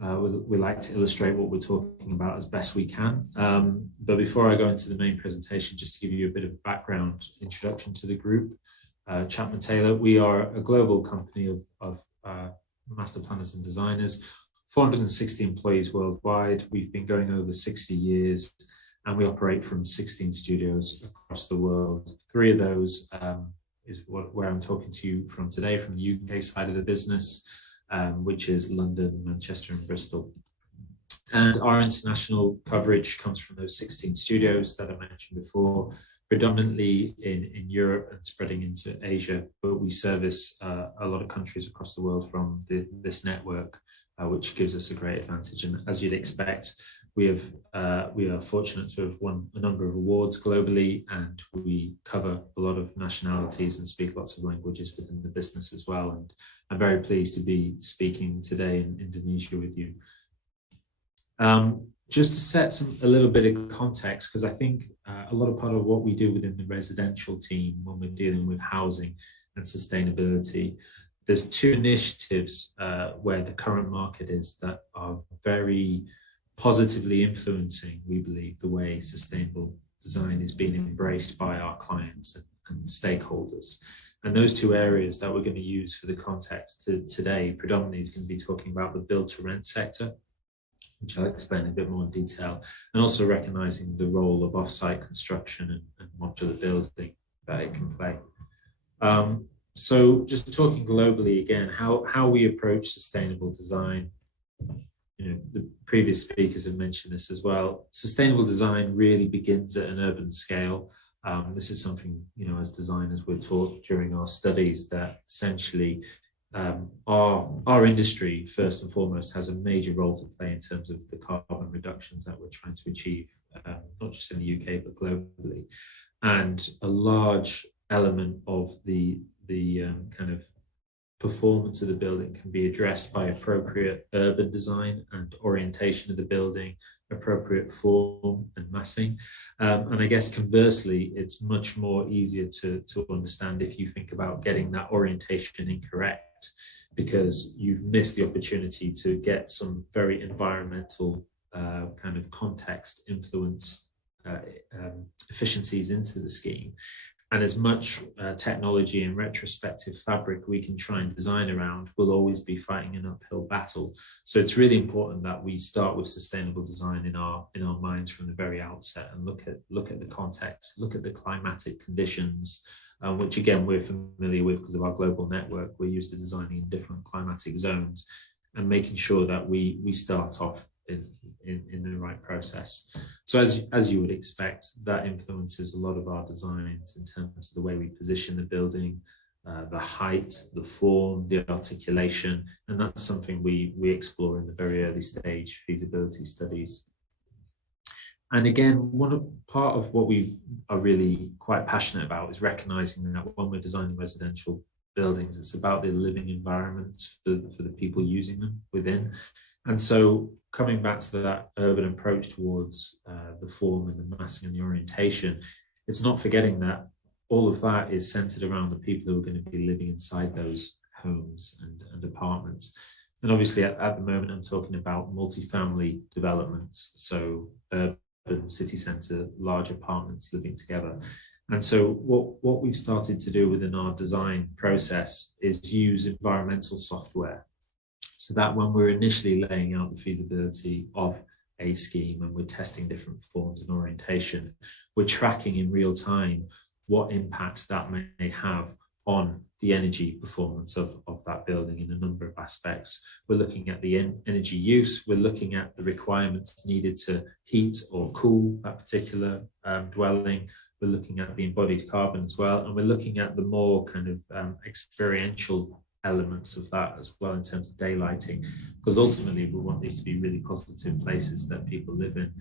we like to illustrate what we're talking about as best we can. But before I go into the main presentation, just to give you a bit of background introduction to the group, Chapman Taylor, we are a global company of master planners and designers, 460 employees worldwide. We've been going over 60 years. And we operate from 16 studios across the world. 3 of those is where I'm talking to you from today, from the UK side of the business, which is London, Manchester, and Bristol. And our international coverage comes from those 16 studios that I mentioned before, predominantly in Europe and spreading into Asia. But we service a lot of countries across the world from this network, which gives us a great advantage. And as you'd expect, we are fortunate to have won a number of awards globally, and we cover a lot of nationalities and speak lots of languages within the business as well. And I'm very pleased to be speaking today in Indonesia with you. Just to set a little bit of context, because I think a lot of part of what we do within the residential team when we're dealing with housing and sustainability, there's 2 initiatives where the current market is that are very positively influencing, we believe, the way sustainable design is being embraced by our clients and stakeholders. And those 2 areas that we're going to use for the context today predominantly is going to be talking about the build to rent sector, which I'll explain in a bit more detail, and also recognizing the role of off-site construction and modular building that it can play. So just talking globally again, how we approach sustainable design. You know, the previous speakers have mentioned this as well. Sustainable design really begins at an urban scale. This is something, you know, as designers we're taught during our studies, that essentially our industry, first and foremost, has a major role to play in terms of the carbon reductions that we're trying to achieve, not just in the UK, but globally. And a large element of the kind of performance of the building can be addressed by appropriate urban design and orientation of the building, appropriate form and massing. And I guess conversely, it's much more easier to understand if you think about getting that orientation incorrect, because you've missed the opportunity to get some very environmental kind of context influence efficiencies into the scheme. And as much technology and retrospective fabric we can try and design around, we'll always be fighting an uphill battle. So it's really important that we start with sustainable design in our minds from the very outset, and look at the context, look at the climatic conditions, which again we're familiar with because of our global network. We're used to designing in different climatic zones, and making sure that we start off in the right process. So as you would expect, that influences a lot of our designs in terms of the way we position the building, the height, the form, the articulation, and that's something we explore in the very early stage feasibility studies. And again, part of what we are really quite passionate about is recognizing that when we're designing residential buildings, it's about the living environments for the people using them within. And so coming back to that urban approach towards the form and the massing and the orientation, it's not forgetting that all of that is centered around the people who are going to be living inside those homes and apartments. And obviously at the moment, I'm talking about multifamily developments, so urban city centre, large apartments living together. And so what we've started to do within our design process is use environmental software, so that when we're initially laying out the feasibility of a scheme and we're testing different forms and orientation, we're tracking in real time what impact that may have on the energy performance of that building in a number of aspects. We're looking at the energy use, we're looking at the requirements needed to heat or cool that particular dwelling, we're looking at the embodied carbon as well, and we're looking at the more kind of experiential elements of that as well in terms of daylighting, because ultimately we want these to be really positive places that people live in.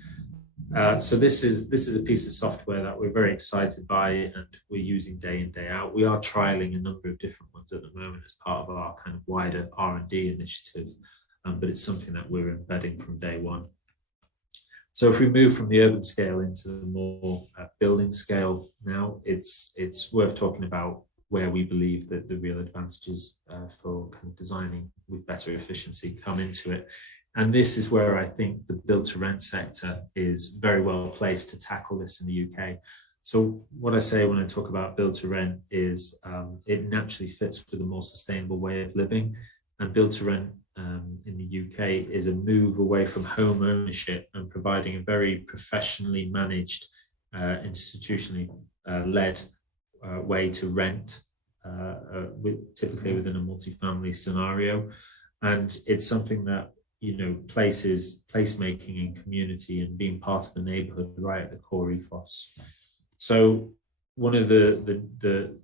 So this is a piece of software that we're very excited by and we're using day in, day out. We are trialing a number of different ones at the moment as part of our kind of wider R&D initiative, but it's something that we're embedding from day one. So if we move from the urban scale into the more building scale now, it's worth talking about where we believe that the real advantages for kind of designing with better efficiency come into it. And this is where I think the build-to-rent sector is very well placed to tackle this in the UK. So what I say when I talk about build-to-rent is it naturally fits with a more sustainable way of living. And build-to-rent in the UK is a move away from home ownership and providing a very professionally managed, institutionally led way to rent, typically within a multi-family scenario. And it's something that, you know, places placemaking in community and being part of the neighborhood right at the core ethos. So one of the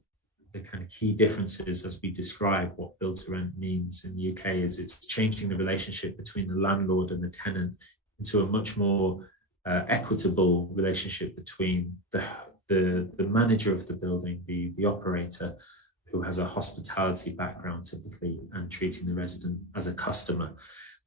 kind of key differences as we describe what build to rent means in the UK is it's changing the relationship between the landlord and the tenant into a much more equitable relationship between the manager of the building, the operator, who has a hospitality background typically, and treating the resident as a customer.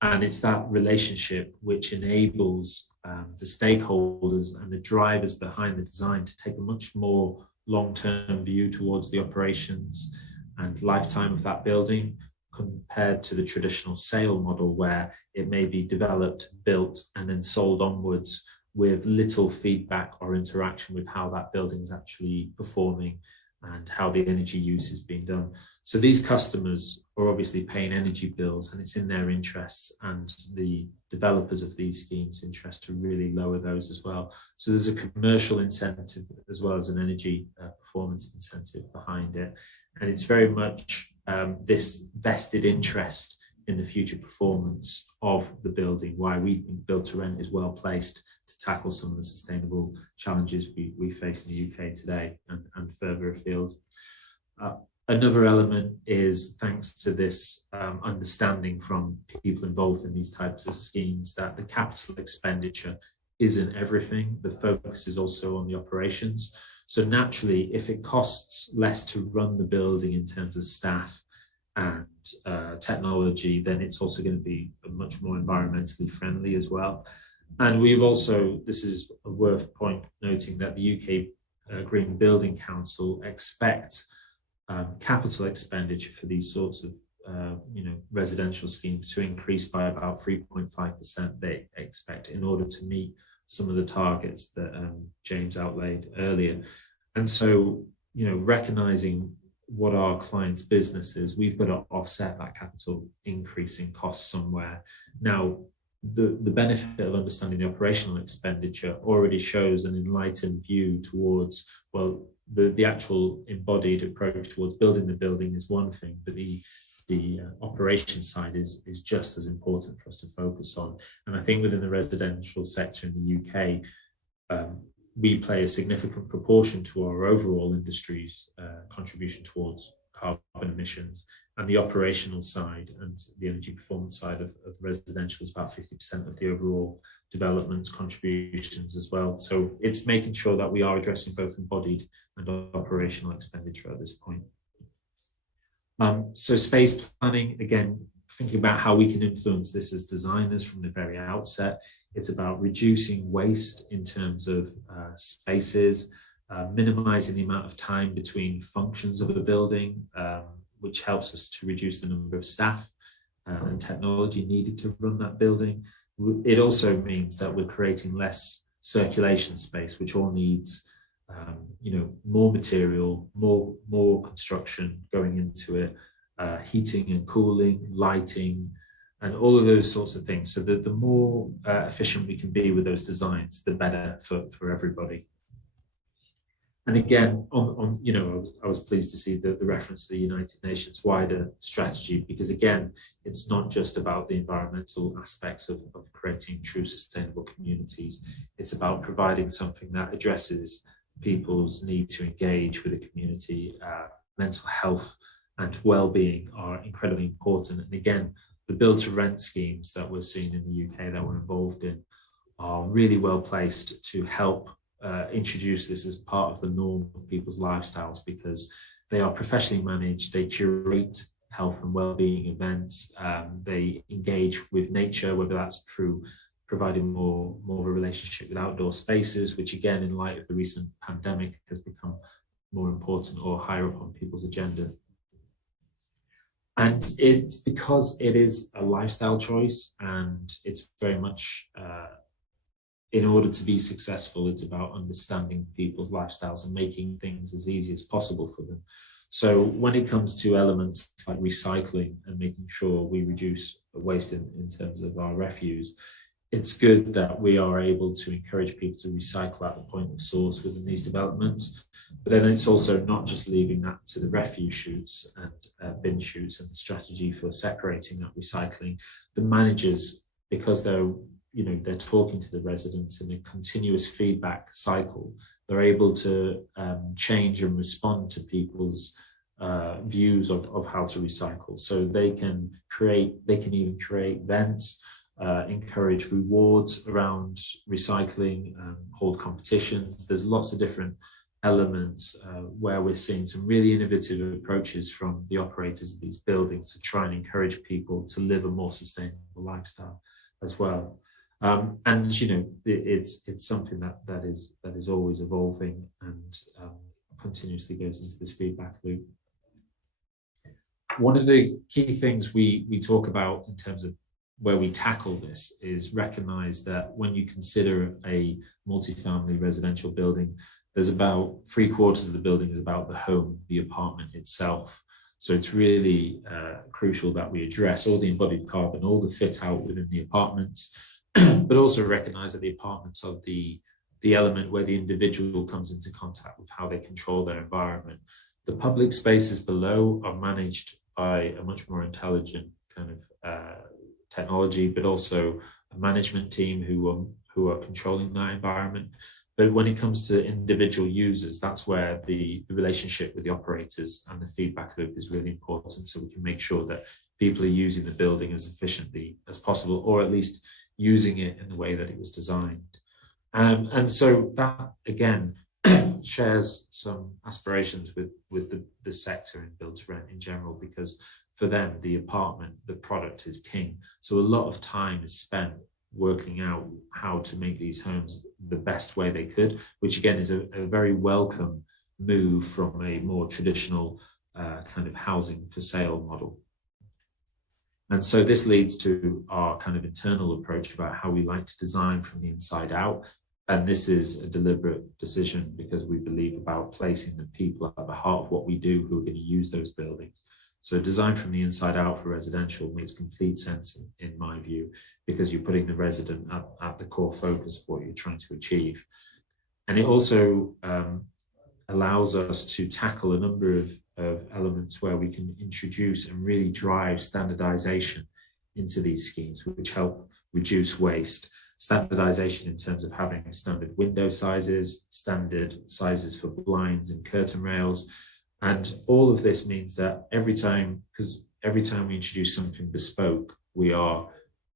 And it's that relationship which enables the stakeholders and the drivers behind the design to take a much more long-term view towards the operations and lifetime of that building, compared to the traditional sale model where it may be developed, built, and then sold onwards with little feedback or interaction with how that building is actually performing and how the energy use is being done. So these customers are obviously paying energy bills, and it's in their interests and the developers of these schemes' interest to really lower those as well. So there's a commercial incentive as well as an energy performance incentive behind it. And it's very much this vested interest in the future performance of the building, why we think build to rent is well placed to tackle some of the sustainable challenges we face in the UK today and further afield. Another element is, thanks to this understanding from people involved in these types of schemes, that the capital expenditure isn't everything. The focus is also on the operations. So naturally, if it costs less to run the building in terms of staff and technology, then it's also going to be much more environmentally friendly as well. And we've also, this is a worth point noting, that the UK Green Building Council expect capital expenditure for these sorts of residential schemes to increase by about 3.5%, they expect, in order to meet some of the targets that James outlaid earlier. And so, recognizing what our client's business is, we've got to offset that capital increase in costs somewhere. Now, the benefit of understanding the operational expenditure already shows an enlightened view towards, well, the actual embodied approach towards building the building is one thing, but the operations side is just as important for us to focus on. And I think within the residential sector in the UK, we play a significant proportion to our overall industry's contribution towards carbon emissions, and the operational side and the energy performance side of residential is about 50% of the overall development contributions as well. So it's making sure that we are addressing both embodied and operational expenditure at this point. So space planning, again, thinking about how we can influence this as designers from the very outset. It's about reducing waste in terms of spaces, minimizing the amount of time between functions of a building, which helps us to reduce the number of staff and technology needed to run that building. It also means that we're creating less circulation space, which all needs more material, more construction going into it, heating and cooling, lighting, and all of those sorts of things. So that the more efficient we can be with those designs, the better for everybody. And again, I was pleased to see the reference to the United Nations wider strategy, because again, it's not just about the environmental aspects of creating true sustainable communities. It's about providing something that addresses people's need to engage with the community. Mental health and well-being are incredibly important. And again, the build-to-rent schemes that we're seeing in the UK that we're involved in are really well placed to help introduce this as part of the norm of people's lifestyles, because they are professionally managed, they curate health and well-being events, they engage with nature, whether that's through providing more of a relationship with outdoor spaces, which again, in light of the recent pandemic, has become more important or higher up on people's agenda. And it's because it is a lifestyle choice, and it's very much, in order to be successful, it's about understanding people's lifestyles and making things as easy as possible for them. So when it comes to elements like recycling and making sure we reduce waste in terms of our refuse, it's good that we are able to encourage people to recycle at the point of source within these developments. But then it's also not just leaving that to the refuse chutes and bin chutes and the strategy for separating that recycling. The managers, because they're talking to the residents in a continuous feedback cycle, they're able to change and respond to people's views of how to recycle. So they can even create events, encourage rewards around recycling, hold competitions. There's lots of different elements where we're seeing some really innovative approaches from the operators of these buildings to try and encourage people to live a more sustainable lifestyle as well. And it's something that is always evolving and continuously goes into this feedback loop. One of the key things we talk about in terms of where we tackle this is recognize that when you consider a multifamily residential building, there's about 3/4 of the building is about the home, the apartment itself. So it's really crucial that we address all the embodied carbon, all the fit out within the apartments, but also recognize that the apartments are the element where the individual comes into contact with how they control their environment. The public spaces below are managed by a much more intelligent kind of technology, but also a management team who are controlling that environment. But when it comes to individual users, that's where the relationship with the operators and the feedback loop is really important, so we can make sure that people are using the building as efficiently as possible, or at least using it in the way that it was designed. And so that, again, shares some aspirations with the sector in build to rent in general, because for them, the apartment, the product is king. So a lot of time is spent working out how to make these homes the best way they could, which again is a very welcome move from a more traditional kind of housing for sale model. And so this leads to our kind of internal approach about how we like to design from the inside out. And this is a deliberate decision because we believe about placing the people at the heart of what we do who are going to use those buildings. So design from the inside out for residential makes complete sense in my view, because you're putting the resident at the core focus of what you're trying to achieve. And it also allows us to tackle a number of elements where we can introduce and really drive standardization into these schemes, which help reduce waste. Standardization in terms of having standard window sizes, standard sizes for blinds and curtain rails. And all of this means that every time we introduce something bespoke,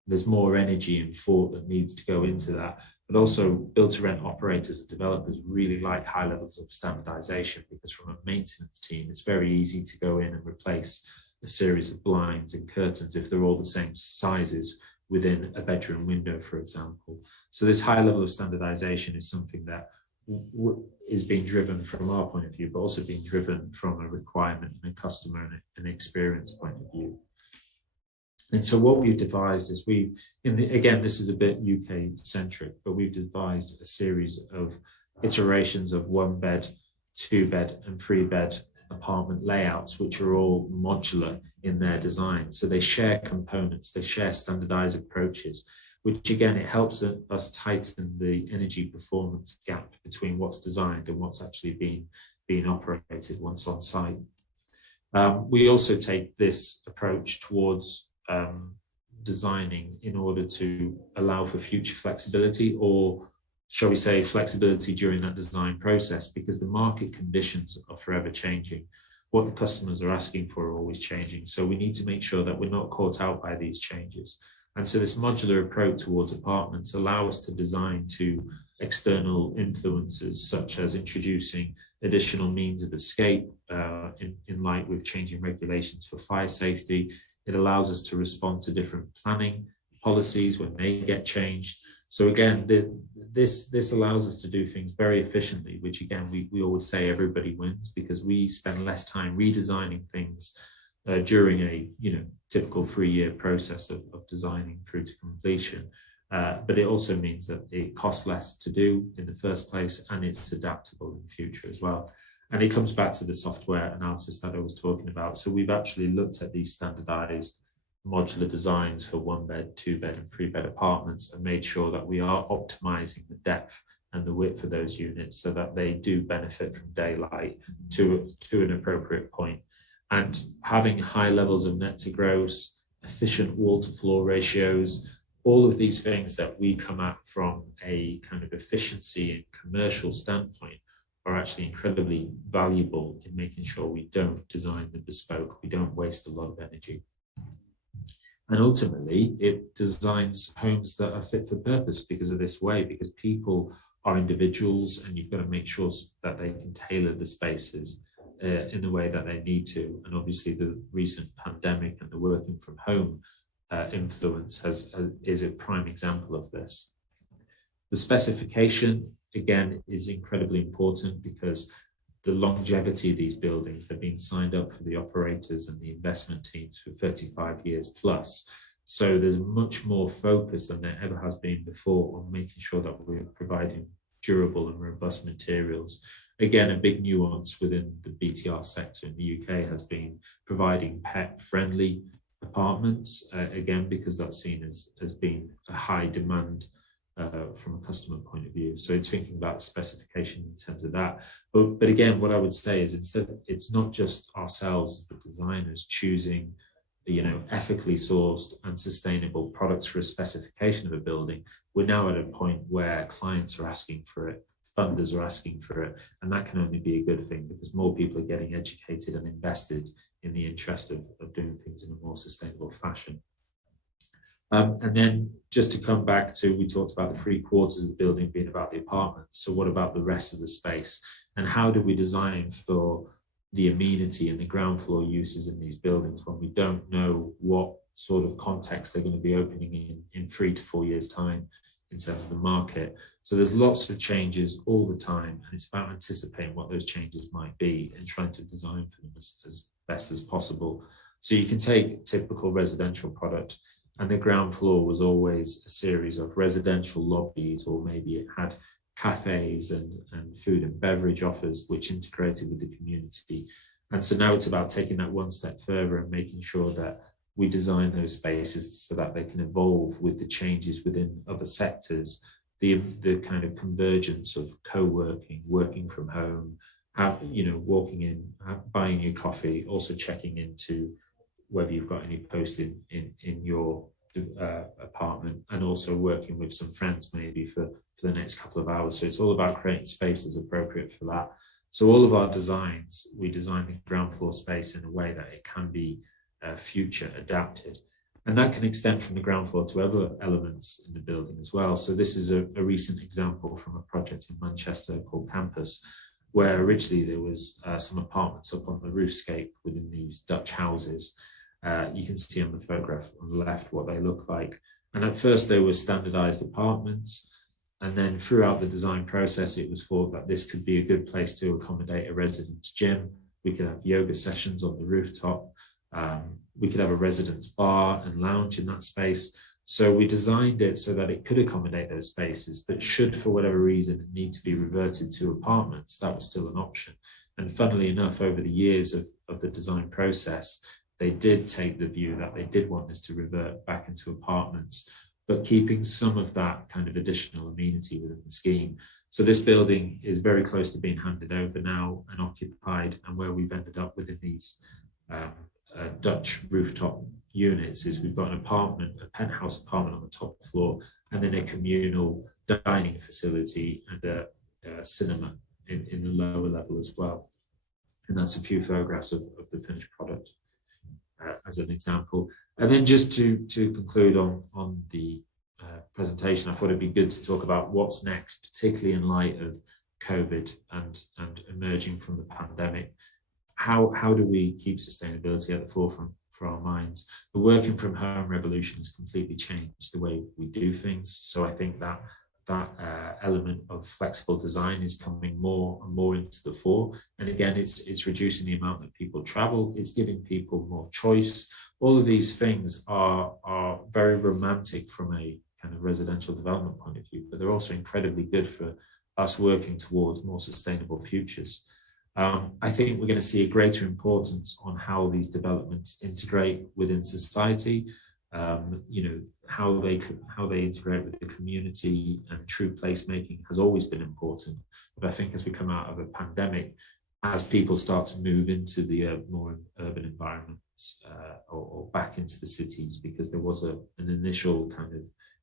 there's more energy and thought that needs to go into that. But also build to rent operators and developers really like high levels of standardization, because from a maintenance team, it's very easy to go in and replace a series of blinds and curtains if they're all the same sizes within a bedroom window, for example. So this high level of standardization is something that is being driven from our point of view, but also being driven from a requirement and a customer and an experience point of view. And so what we've devised is again, this is a bit UK centric, but we've devised a series of iterations of 1-bed, 2-bed and 3-bed apartment layouts, which are all modular in their design. So they share components, they share standardized approaches, which again, it helps us tighten the energy performance gap between what's designed and what's actually being operated once on site. We also take this approach towards designing in order to allow for future flexibility, or shall we say flexibility during that design process, because the market conditions are forever changing. What the customers are asking for are always changing. So we need to make sure that we're not caught out by these changes. And so this modular approach towards apartments allow us to design to external influences, such as introducing additional means of escape in light with changing regulations for fire safety. It allows us to respond to different planning policies when they get changed. So again, this allows us to do things very efficiently, which again, we always say everybody wins, because we spend less time redesigning things during a typical 3-year process of designing through to completion. But it also means that it costs less to do in the first place, and it's adaptable in the future as well. And it comes back to the software analysis that I was talking about. So we've actually looked at these standardized modular designs for 1-bed, 2-bed and 3-bed apartments, and made sure that we are optimizing the depth and the width of those units so that they do benefit from daylight to an appropriate point. And having high levels of net to gross, efficient wall to floor ratios, all of these things that we come at from a kind of efficiency and commercial standpoint are actually incredibly valuable in making sure we don't design the bespoke, we don't waste a lot of energy. And ultimately, it designs homes that are fit for purpose because of this way, because people are individuals, and you've got to make sure that they can tailor the spaces in the way that they need to. And obviously the recent pandemic and the working from home influence is a prime example of this. The specification, again, is incredibly important because the longevity of these buildings, they're being signed up for the operators and the investment teams for 35 years plus. So there's much more focus than there ever has been before on making sure that we're providing durable and robust materials. Again, a big nuance within the BTR sector in the UK has been providing pet-friendly apartments, again, because that's seen as being a high demand from a customer point of view. So it's thinking about specification in terms of that. But again, what I would say is it's not just ourselves as the designers choosing, ethically sourced and sustainable products for a specification of a building. We're now at a point where clients are asking for it, funders are asking for it, and that can only be a good thing because more people are getting educated and invested in the interest of doing things in a more sustainable fashion. And then just to come back to, we talked about the 3/4 of the building being about the apartments. So what about the rest of the space? And how do we design for the amenity and the ground floor uses in these buildings when we don't know what sort of context they're going to be opening in 3 to 4 years' time in terms of the market? So there's lots of changes all the time, and it's about anticipating what those changes might be and trying to design for them as best as possible. So you can take typical residential product, and the ground floor was always a series of residential lobbies, or maybe it had cafes and food and beverage offers which integrated with the community. And so now it's about taking that one step further and making sure that we design those spaces so that they can evolve with the changes within other sectors, the kind of convergence of co-working, working from home, walking in, buying your coffee, also checking into whether you've got any post in your apartment, and also working with some friends maybe for the next couple of hours. So it's all about creating spaces appropriate for that. So all of our designs, we design the ground floor space in a way that it can be future adapted. And that can extend from the ground floor to other elements in the building as well. So this is a recent example from a project in Manchester called Campus, where originally there was some apartments up on the roofscape within these Dutch houses. You can see on the photograph on the left what they look like. And at first they were standardized apartments. And then throughout the design process, it was thought that this could be a good place to accommodate a residence gym. We could have yoga sessions on the rooftop. We could have a residence bar and lounge in that space. So we designed it so that it could accommodate those spaces, but should for whatever reason it need to be reverted to apartments, that was still an option. And funnily enough, over the years of the design process, they did take the view that they did want this to revert back into apartments, but keeping some of that kind of additional amenity within the scheme. So this building is very close to being handed over now and occupied, and where we've ended up within these Dutch rooftop units is we've got an apartment, a penthouse apartment on the top floor, and then a communal dining facility and a cinema in the lower level as well. And that's a few photographs of the finished product as an example. And then just to conclude on the presentation, I thought it'd be good to talk about what's next, particularly in light of COVID and emerging from the pandemic. How do we keep sustainability at the forefront for our minds. The working from home revolution has completely changed the way we do things. So I think that element of flexible design is coming more and more into the fore. And again, it's reducing the amount that people travel. It's giving people more choice. All of these things are very romantic from a kind of residential development point of view, but they're also incredibly good for us working towards more sustainable futures. I think we're going to see a greater importance on how these developments integrate within society. You know, how they integrate with the community, and true placemaking has always been important. But I think as we come out of a pandemic, as people start to move into the more urban environments or back into the cities, because there was an initial kind of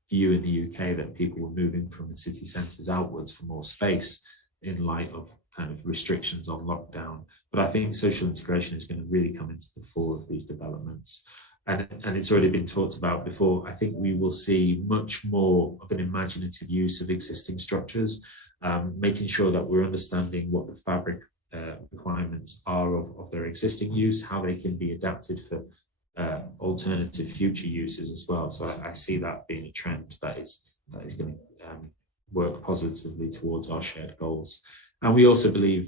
view in the UK that people were moving from the city centres outwards for more space in light of kind of restrictions on lockdown. But I think social integration is going to really come into the fore of these developments. And it's already been talked about before. I think we will see much more of an imaginative use of existing structures, making sure that we're understanding what the fabric requirements are of their existing use, how they can be adapted for alternative future uses as well. So I see that being a trend that is going to work positively towards our shared goals. And we also believe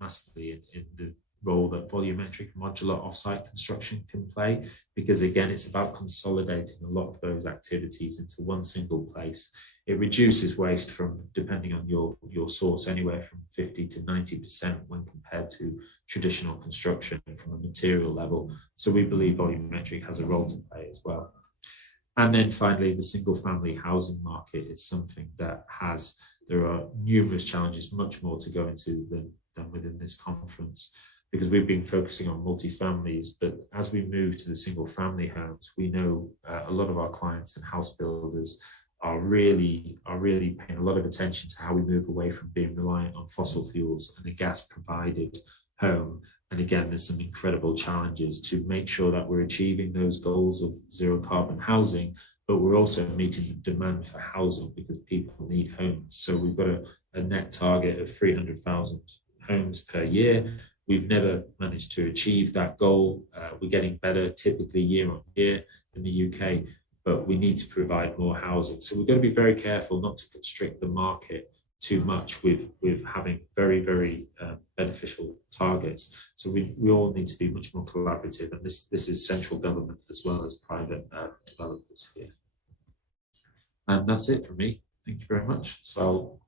massively in the role that volumetric modular offsite construction can play, because again, it's about consolidating a lot of those activities into one single place. It reduces waste from, depending on your source, anywhere from 50 to 90% when compared to traditional construction from a material level. So we believe volumetric has a role to play as well. And then finally, the single family housing market is something that there are numerous challenges, much more to go into than within this conference, because we've been focusing on multi-families, but as we move to the single family homes, we know a lot of our clients and house builders are really paying a lot of attention to how we move away from being reliant on fossil fuels and a gas provided home. And again, there's some incredible challenges to make sure that we're achieving those goals of zero carbon housing, but we're also meeting the demand for housing because people need homes. So we've got a net target of 300,000 homes per year. We've never managed to achieve that goal. We're getting better typically year on year in the UK, but we need to provide more housing. So we've got to be very careful not to constrict the market too much with having very, very beneficial targets. So we all need to be much more collaborative, and this is central government as well as private developers here. And that's it from me. Thank you very much. So I'll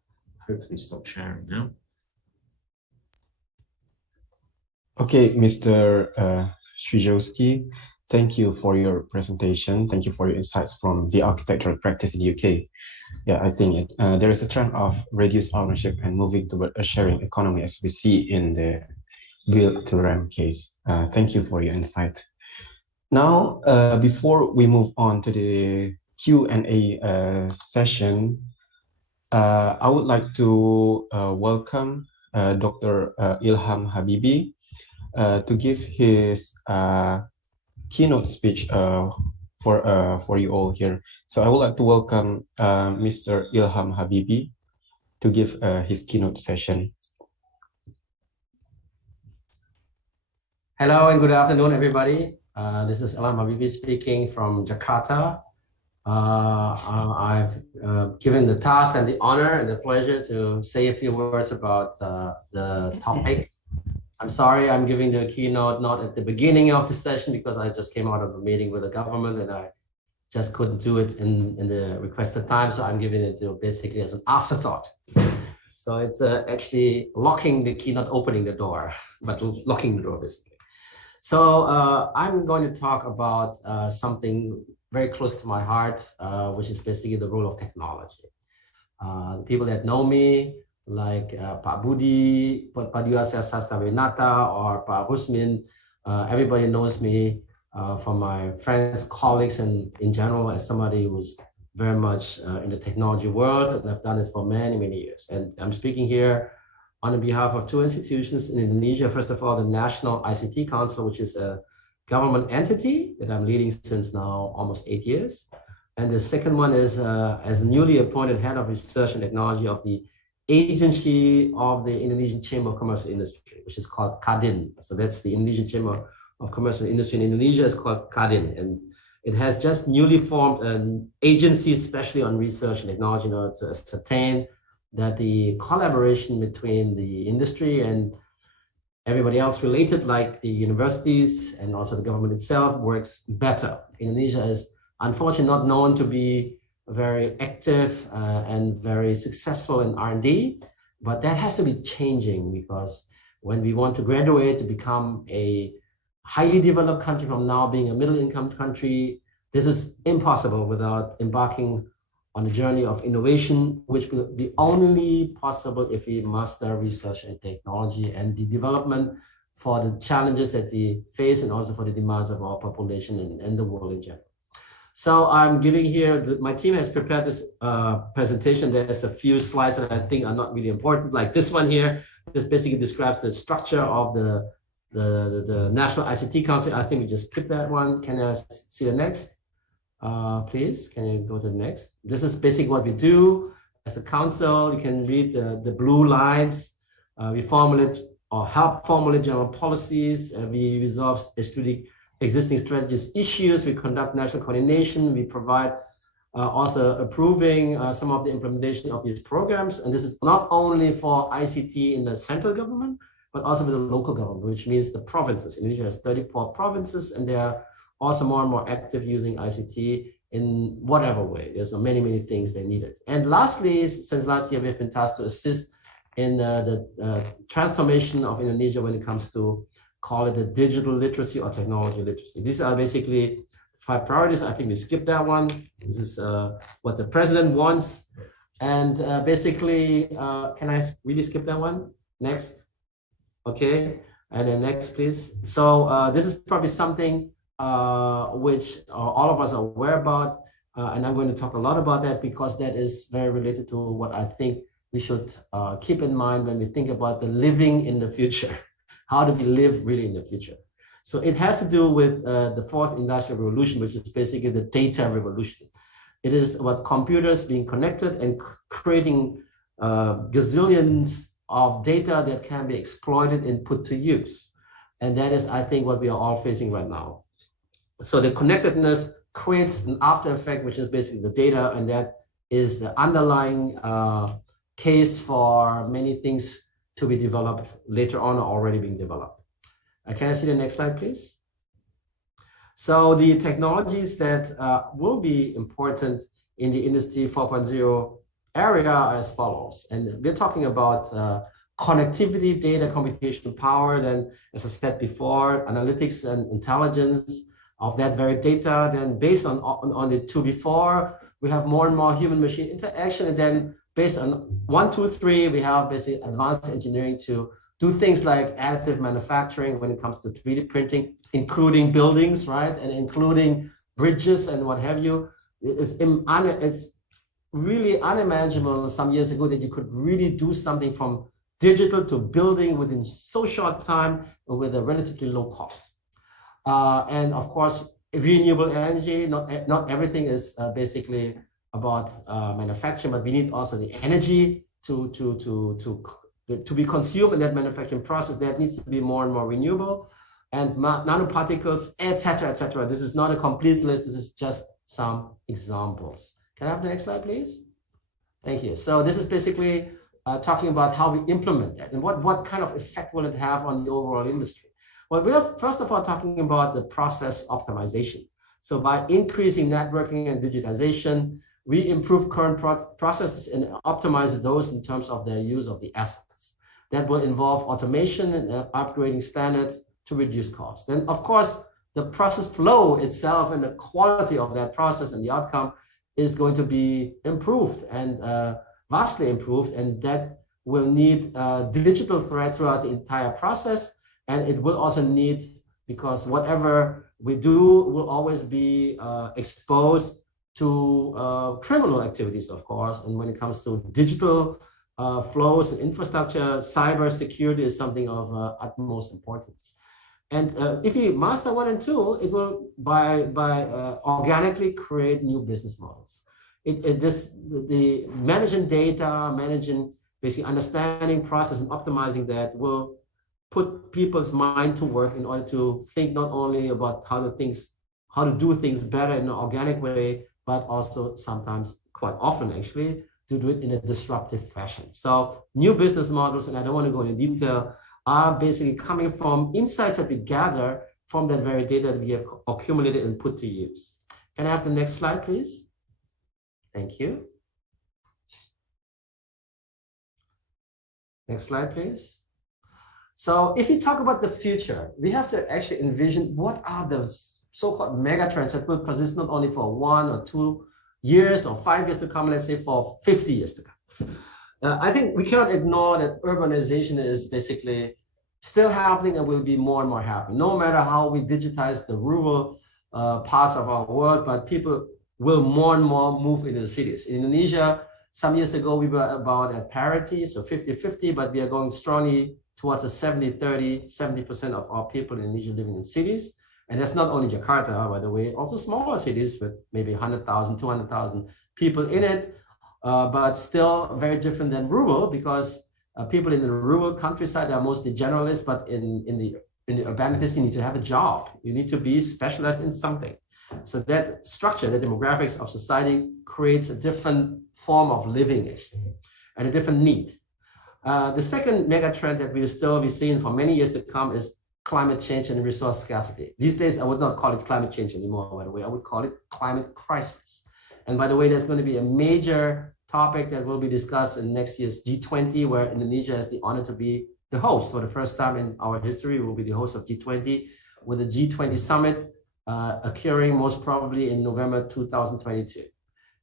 hopefully stop sharing now. Okay, Mr. Swijowski, thank you for your presentation. Thank you for your insights from the architectural practice in the UK. Yeah, I think there is a trend of reduced ownership and moving toward a sharing economy, as we see in the build to rent case. Thank you for your insight. Now, before we move on to the Q&A session, I would like to welcome Dr. Ilham Habibie to give his keynote speech for you all here. So I would like to welcome Mr. Ilham Habibie to give his keynote session. Hello and good afternoon, everybody. This is Ilham Habibie speaking from Jakarta. I've given the task and the honor and the pleasure to say a few words about the topic. I'm sorry I'm giving the keynote not at the beginning of the session because I just came out of a meeting with the government and I just couldn't do it in the requested time. So I'm giving it basically as an afterthought. So it's actually locking the key, not opening the door, but locking the door basically. So I'm going to talk about something very close to my heart, which is basically the role of technology. The people that know me, like Pak Budi, Budiarsa Sastrawinata, or Pak Rusmin, everybody knows me from my friends, colleagues, and in general as somebody who's very much in the technology world, and I've done this for many, many years. And I'm speaking here on behalf of two institutions in Indonesia. First of all, the National ICT Council, which is a government entity that I'm leading since now almost 8 years. And the second one is as newly appointed head of research and technology of the agency of the Indonesian Chamber of Commerce and Industry, which is called KADIN. So that's the Indonesian Chamber of Commerce and Industry in Indonesia is called Kadin, and it has just newly formed an agency, especially on research and technology, in order to ascertain that the collaboration between the industry and everybody else related, like the universities and also the government itself, works better. Indonesia is unfortunately not known to be very active and very successful in R&D, but that has to be changing, because when we want to graduate to become a highly developed country from now being a middle income country, this is impossible without embarking on a journey of innovation, which will be only possible if we master research and technology and the development for the challenges that we face and also for the demands of our population and the world in general. So I'm giving here, my team has prepared this presentation. There's a few slides that I think are not really important, like this one here. This basically describes the structure of the National ICT Council. I think we just skip that one. Can I see the next? Please, can you go to the next? This is basically what we do as a council. You can read the blue lines. We formulate or help formulate general policies. We resolve existing strategies issues. We conduct national coordination. We provide also approving some of the implementation of these programs. And this is not only for ICT in the central government, but also for the local government, which means the provinces. Indonesia has 34 provinces, and they are also more and more active using ICT in whatever way. There's many, many things they needed. And lastly, since last year, we have been tasked to assist in the transformation of Indonesia when it comes to, call it the digital literacy or technology literacy. These are basically 5 priorities. I think we skipped that one. This is what the president wants. And basically, can I really skip that one? Next. Okay. And then next, please. So this is probably something which all of us are aware about. And I'm going to talk a lot about that, because that is very related to what I think we should keep in mind when we think about the living in the future. How do we live really in the future? So it has to do with the 4th industrial revolution, which is basically the data revolution. It is about computers being connected and creating gazillions of data that can be exploited and put to use. And that is, I think, what we are all facing right now. So the connectedness creates an after effect, which is basically the data, and that is the underlying case for many things to be developed later on or already being developed. Can I see the next slide, please? So the technologies that will be important in the Industry 4.0 area are as follows. And we're talking about connectivity, data, computational power, then, as I said before, analytics and intelligence of that very data. Then based on the 2 before, we have more and more human-machine interaction. And then based on 1, 2, 3, we have basically advanced engineering to do things like additive manufacturing when it comes to 3D printing, including buildings, right? And including bridges and what have you. It's really unimaginable some years ago that you could really do something from digital to building within so short time with a relatively low cost. And of course, renewable energy, not everything is basically about manufacturing, but we need also the energy to be consumed in that manufacturing process. That needs to be more and more renewable, and nanoparticles, etc., etc. This is not a complete list. This is just some examples. Can I have the next slide, please? Thank you. So this is basically talking about how we implement that and what kind of effect will it have on the overall industry. Well, we are first of all talking about the process optimization. So by increasing networking and digitization, we improve current processes and optimize those in terms of their use of the assets. That will involve automation and upgrading standards to reduce costs. And of course, the process flow itself and the quality of that process and the outcome is going to be improved and vastly improved. And that will need digital thread throughout the entire process. And it will also need, because whatever we do will always be exposed to criminal activities, of course. And when it comes to digital flows and infrastructure, cyber security is something of utmost importance. And if we master 1 and 2, it will by organically create new business models. The managing data, managing basically understanding process and optimizing that will put people's mind to work in order to think not only about how to do things better in an organic way, but also sometimes, quite often actually, to do it in a disruptive fashion. So new business models, and I don't want to go into detail, are basically coming from insights that we gather from that very data that we have accumulated and put to use. Can I have the next slide, please? Thank you. Next slide, please. So if you talk about the future, we have to actually envision what are those so-called mega trends that will persist not only for 1 or 2 years or 5 years to come, let's say for 50 years to come. I think we cannot ignore that urbanization is basically still happening and will be more and more happening, no matter how we digitize the rural parts of our world, but people will more and more move into the cities. In Indonesia, some years ago, we were about at parity, so 50-50, but we are going strongly towards a 70-30, 70% of our people in Indonesia living in cities. And that's not only Jakarta, by the way, also smaller cities with maybe 100,000, 200,000 people in it, but still very different than rural, because people in the rural countryside are mostly generalists, but in the urbanities, you need to have a job. You need to be specialized in something. So that structure, the demographics of society creates a different form of living actually, and a different need. The second mega trend that we will still be seeing for many years to come is climate change and resource scarcity. These days, I would not call it climate change anymore, by the way. I would call it climate crisis. And by the way, there's going to be a major topic that will be discussed in next year's G20, where Indonesia has the honor to be the host. For the first time in our history, we will be the host of G20, with the G20 summit occurring most probably in November 2022.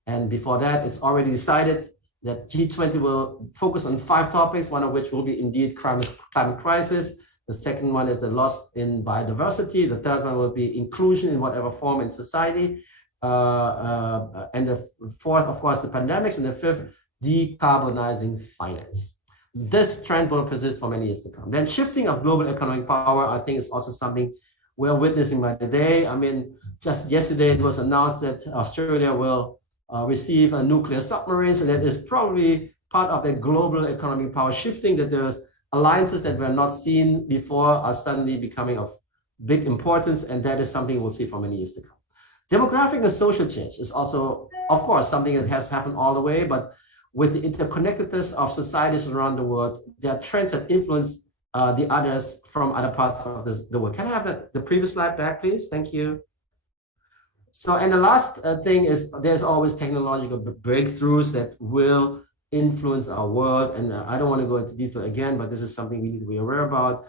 And before that, it's already decided that G20 will focus on 5 topics, one of which will be indeed climate crisis. The second one is the loss in biodiversity. The third one will be inclusion in whatever form in society. And the fourth, of course, the pandemics. And the fifth, decarbonizing finance. This trend will persist for many years to come. Then shifting of global economic power, I think, is also something we're witnessing by the day. I mean, just yesterday it was announced that Australia will receive a nuclear submarine. So that is probably part of the global economic power shifting, that there's alliances that were not seen before are suddenly becoming of big importance. And that is something we'll see for many years to come. Demographic and social change is also, of course, something that has happened all the way, but with the interconnectedness of societies around the world, there are trends that influence the others from other parts of the world. Can I have the previous slide back, please? Thank you. So, and the last thing is there's always technological breakthroughs that will influence our world. And I don't want to go into detail again, but this is something we need to be aware about.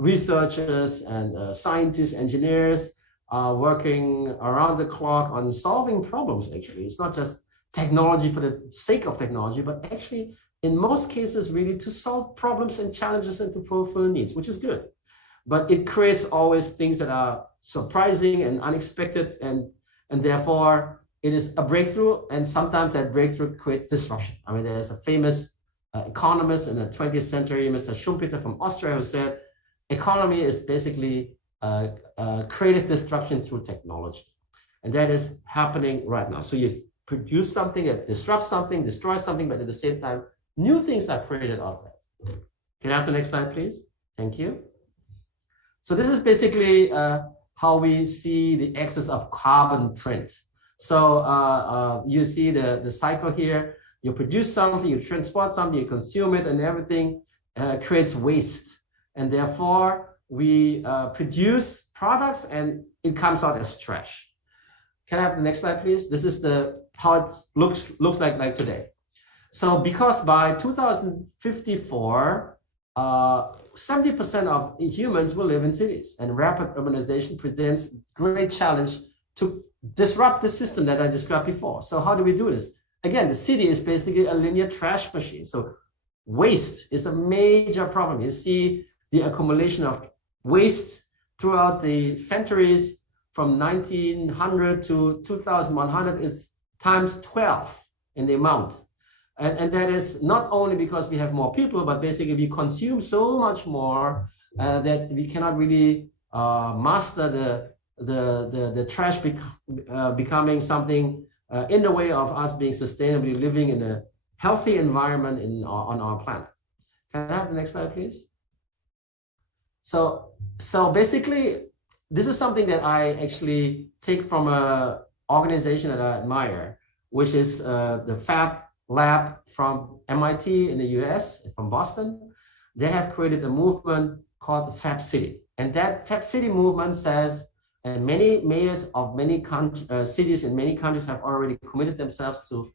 Researchers and scientists, engineers are working around the clock on solving problems, actually. It's not just technology for the sake of technology, but actually, in most cases, really to solve problems and challenges and to fulfill needs, which is good. But it creates always things that are surprising and unexpected, and therefore it is a breakthrough, and sometimes that breakthrough creates disruption. I mean, there's a famous economist in the 20th century, Mr. Schumpeter from Austria, who said, economy is basically creative destruction through technology. And that is happening right now. So you produce something that disrupts something, destroys something, but at the same time, new things are created out of that. Can I have the next slide, please? Thank you. So this is basically how we see the axis of carbon print. So you see the cycle here. You produce something, you transport something, you consume it, and everything creates waste. And therefore, we produce products and it comes out as trash. Can I have the next slide, please? This is how it looks like today. So because by 2054, 70% of humans will live in cities, and rapid urbanization presents great challenge to disrupt the system that I described before. So how do we do this? Again, the city is basically a linear trash machine. So waste is a major problem. You see the accumulation of waste throughout the centuries from 1900 to 2100 is times 12 in the amount. And that is not only because we have more people, but basically we consume so much more that we cannot really master the trash becoming something in the way of us being sustainably living in a healthy environment on our planet. Can I have the next slide, please? So basically, this is something that I actually take from an organization that I admire, which is the Fab Lab from MIT in the US, from Boston. They have created a movement called the Fab City. And that Fab City movement says, and many mayors of many cities in many countries have already committed themselves to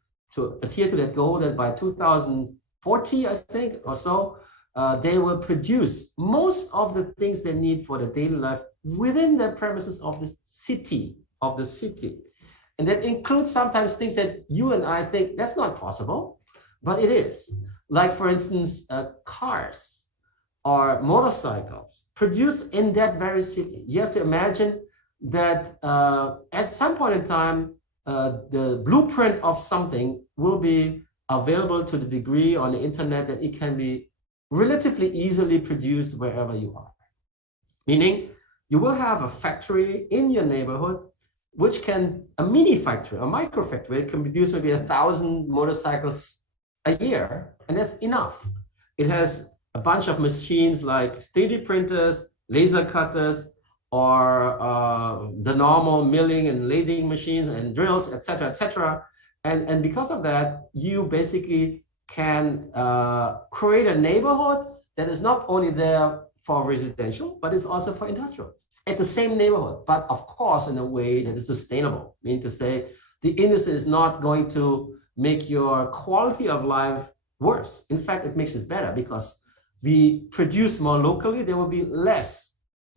adhere to that goal, that by 2040, I think, or so, they will produce most of the things they need for the daily life within the premises of the city. And that includes sometimes things that you and I think that's not possible, but it is. Like, for instance, cars or motorcycles produced in that very city. You have to imagine that at some point in time, the blueprint of something will be available to the degree on the internet that it can be relatively easily produced wherever you are. Meaning, you will have a factory in your neighborhood, which can, a mini factory, a micro factory, it can produce maybe 1,000 motorcycles a year, and that's enough. It has a bunch of machines like 3D printers, laser cutters, or the normal milling and lathing machines and drills, etc., etc. And because of that, you basically can create a neighborhood that is not only there for residential, but it's also for industrial at the same neighborhood, but of course in a way that is sustainable. Meaning to say, the industry is not going to make your quality of life worse. In fact, it makes it better, because we produce more locally. There will be less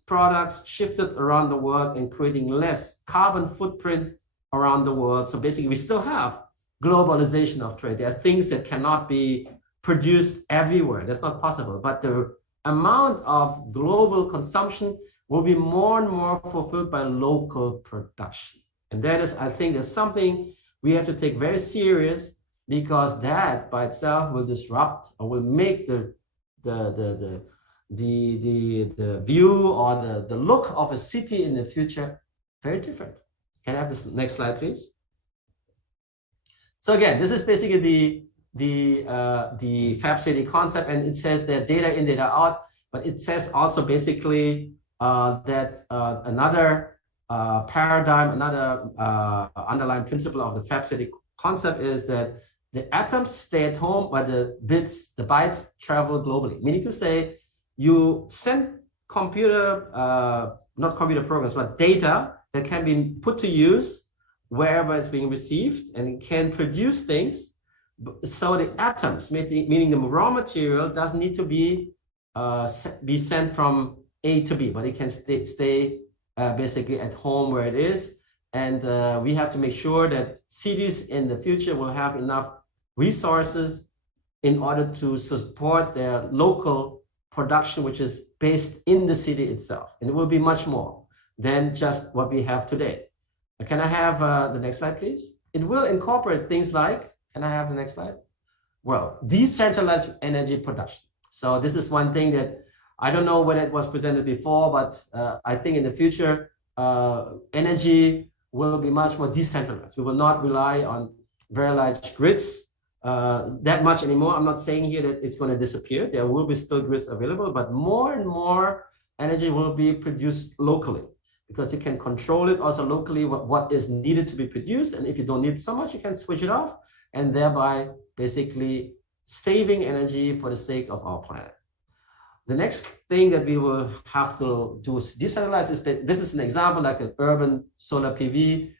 products shifted around the world and creating less carbon footprint around the world. So basically, we still have globalization of trade. There are things that cannot be produced everywhere. That's not possible. But the amount of global consumption will be more and more fulfilled by local production. And that is, I think, that's something we have to take very serious, because that by itself will disrupt or will make the view or the look of a city in the future very different. Can I have this next slide, please? So again, this is basically the Fab City concept, and it says that data in, data out, but it says also basically that another paradigm, another underlying principle of the Fab City concept is that the atoms stay at home, but the bytes travel globally. Meaning to say, you send not computer programs, but data that can be put to use wherever it's being received, and it can produce things. So the atoms, meaning the raw material, doesn't need to be sent from A to B, but it can stay basically at home where it is. And we have to make sure that cities in the future will have enough resources in order to support their local production, which is based in the city itself. And it will be much more than just what we have today. Can I have the next slide, please? It will incorporate things like, can I have the next slide? Well, decentralized energy production. So this is one thing that I don't know whether it was presented before, but I think in the future, energy will be much more decentralized. We will not rely on very large grids that much anymore. I'm not saying here that it's going to disappear. There will be still grids available, but more and more energy will be produced locally, because you can control it also locally, what is needed to be produced. And if you don't need so much, you can switch it off, and thereby basically saving energy for the sake of our planet. The next thing that we will have to do is decentralize. This is an example like an urban solar PV.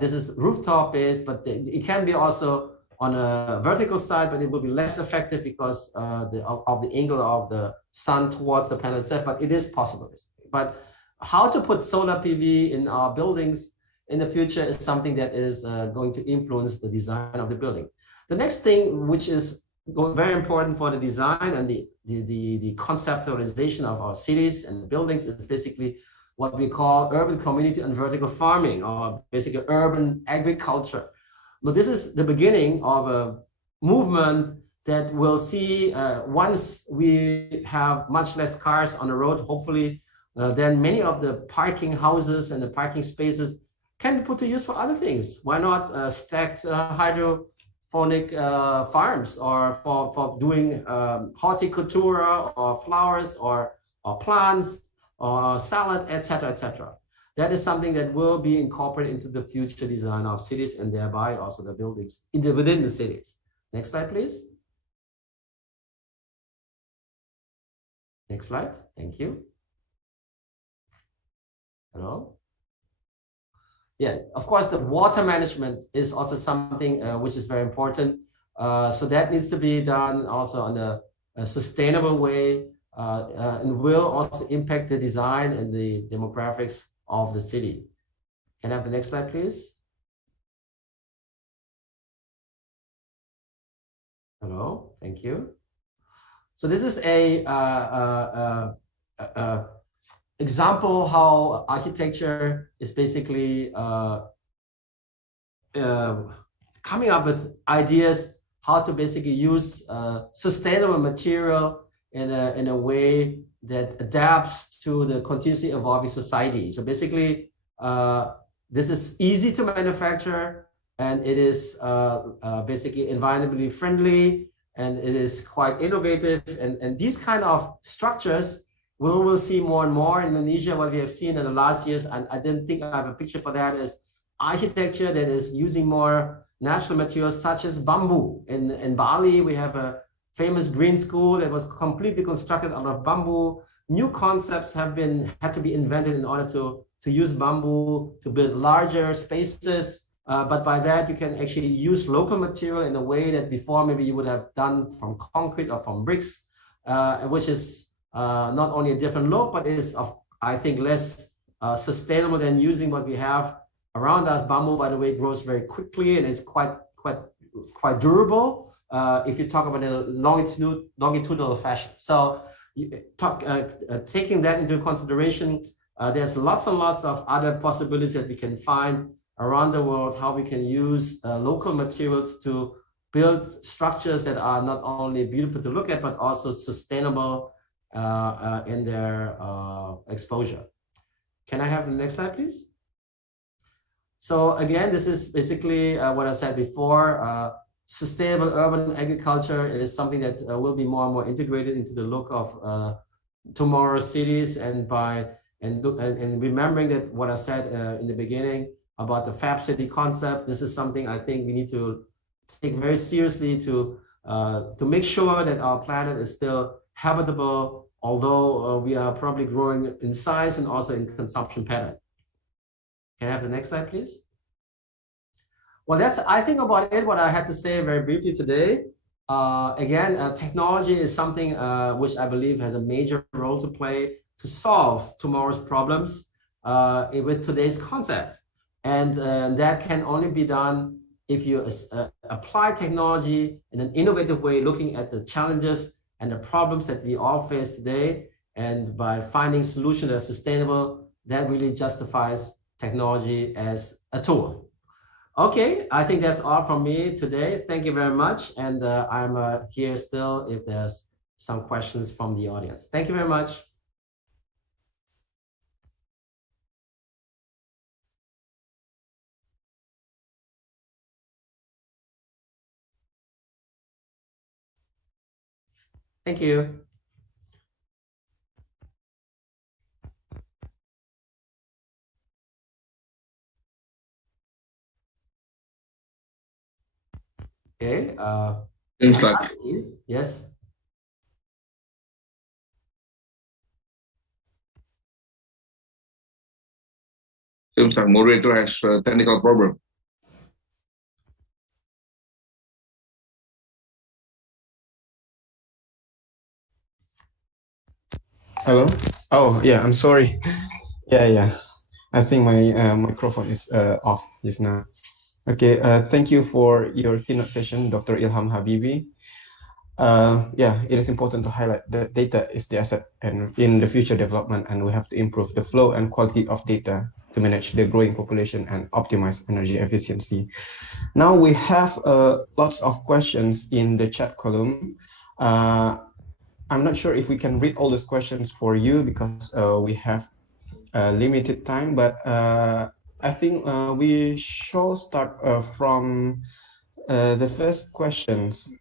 This is rooftop based, but it can be also on a vertical side, but it will be less effective because of the angle of the sun towards the panel itself, but it is possible. But how to put solar PV in our buildings in the future is something that is going to influence the design of the building. The next thing, which is very important for the design and the conceptualization of our cities and buildings, is basically what we call urban community and vertical farming, or basically urban agriculture. But this is the beginning of a movement that we'll see once we have much less cars on the road, hopefully, then many of the parking houses and the parking spaces can be put to use for other things. Why not stacked hydroponic farms, or for doing horticultura or flowers or or plants or salad, etc., etc. That is something that will be incorporated into the future design of cities and thereby also the buildings within the cities. Next slide, please. Next slide. Thank you. Hello. Yeah, of course, the water management is also something which is very important. So that needs to be done also on a sustainable way and will also impact the design and the demographics of the city. Can I have the next slide, please? Hello, thank you. So this is a example how architecture is basically coming up with ideas how to basically use sustainable material in a way that adapts to the continuously evolving society. So basically, this is easy to manufacture, and it is basically environmentally friendly, and it is quite innovative. And these kind of structures we will see more and more in Indonesia. What we have seen in the last years, and I didn't think I have a picture for that, is architecture that is using more natural materials such as bamboo. In Bali, we have a famous green school that was completely constructed out of bamboo. New concepts had to be invented in order to use bamboo to build larger spaces. But by that, you can actually use local material in a way that before maybe you would have done from concrete or from bricks, which is not only a different look, but is, I think, less sustainable than using what we have around us. Bamboo, by the way, grows very quickly and is quite durable if you talk about in a longitudinal fashion. So taking that into consideration, there's lots and lots of other possibilities that we can find around the world, how we can use local materials to build structures that are not only beautiful to look at, but also sustainable in their exposure. Can I have the next slide, please? So again, this is basically what I said before. Sustainable urban agriculture is something that will be more and more integrated into the look of tomorrow's cities, and remembering that what I said in the beginning about the Fab City concept. This is something I think we need to take very seriously to make sure that our planet is still habitable, although we are probably growing in size and also in consumption pattern. Can I have the next slide, please? Well, that's, I think, about it, what I had to say very briefly today. Again, technology is something which I believe has a major role to play to solve tomorrow's problems with today's concept. And that can only be done if you apply technology in an innovative way, looking at the challenges and the problems that we all face today. And by finding solutions that are sustainable, that really justifies technology as a tool. Okay, I think that's all from me today. Thank you very much. And I'm here still if there's some questions from the audience. Thank you very much. Thank you. Okay. Seems like, yes. Seems like moderator has a technical problem. Hello? Oh, yeah, I'm sorry. Yeah. I think my microphone is off just now. Okay, thank you for your keynote session, Dr. Ilham Habibie. Yeah, it is important to highlight that data is the asset and in the future development, and we have to improve the flow and quality of data to manage the growing population and optimize energy efficiency. Now we have lots of questions in the chat column. I'm not sure if we can read all those questions for you because we have limited time, but I think we shall start from the first questions.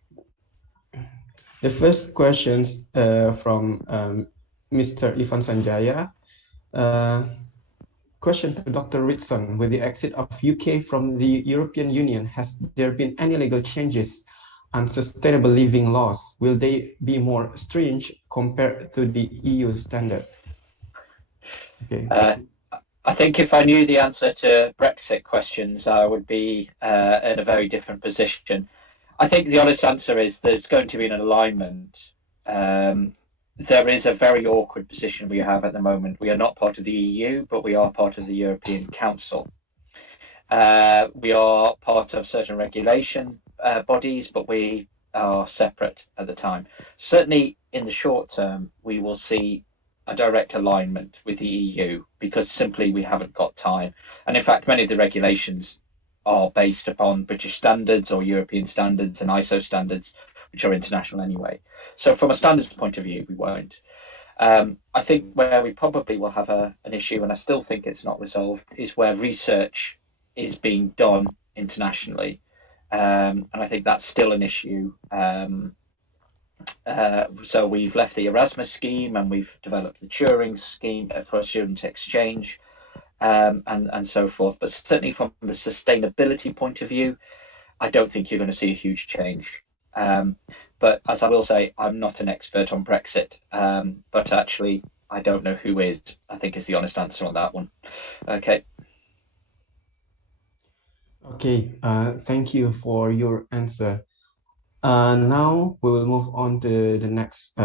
The first questions from Mr. Ivan Sanjaya. Question to Dr. Rizzo. With the exit of UK from the European Union, has there been any legal changes and sustainable living laws? Will they be more stringent compared to the EU standard? Okay. I think if I knew the answer to Brexit questions, I would be in a very different position. I think the honest answer is there's going to be an alignment. There is a very awkward position we have at the moment. We are not part of the EU, but we are part of the European Council. We are part of certain regulation bodies, but we are separate at the time. Certainly in the short term, we will see a direct alignment with the EU because simply we haven't got time. And in fact, many of the regulations are based upon British standards or European standards and ISO standards, which are international anyway. So from a standards point of view, we won't. I think where we probably will have an issue, and I still think it's not resolved, is where research is being done internationally. And I think that's still an issue. So we've left the Erasmus scheme and we've developed the Turing scheme for student exchange and so forth. But certainly from the sustainability point of view, I don't think you're going to see a huge change. But as I will say, I'm not an expert on Brexit, but actually I don't know who is, I think is the honest answer on that one. Okay. Okay, thank you for your answer. Now we will move on to the next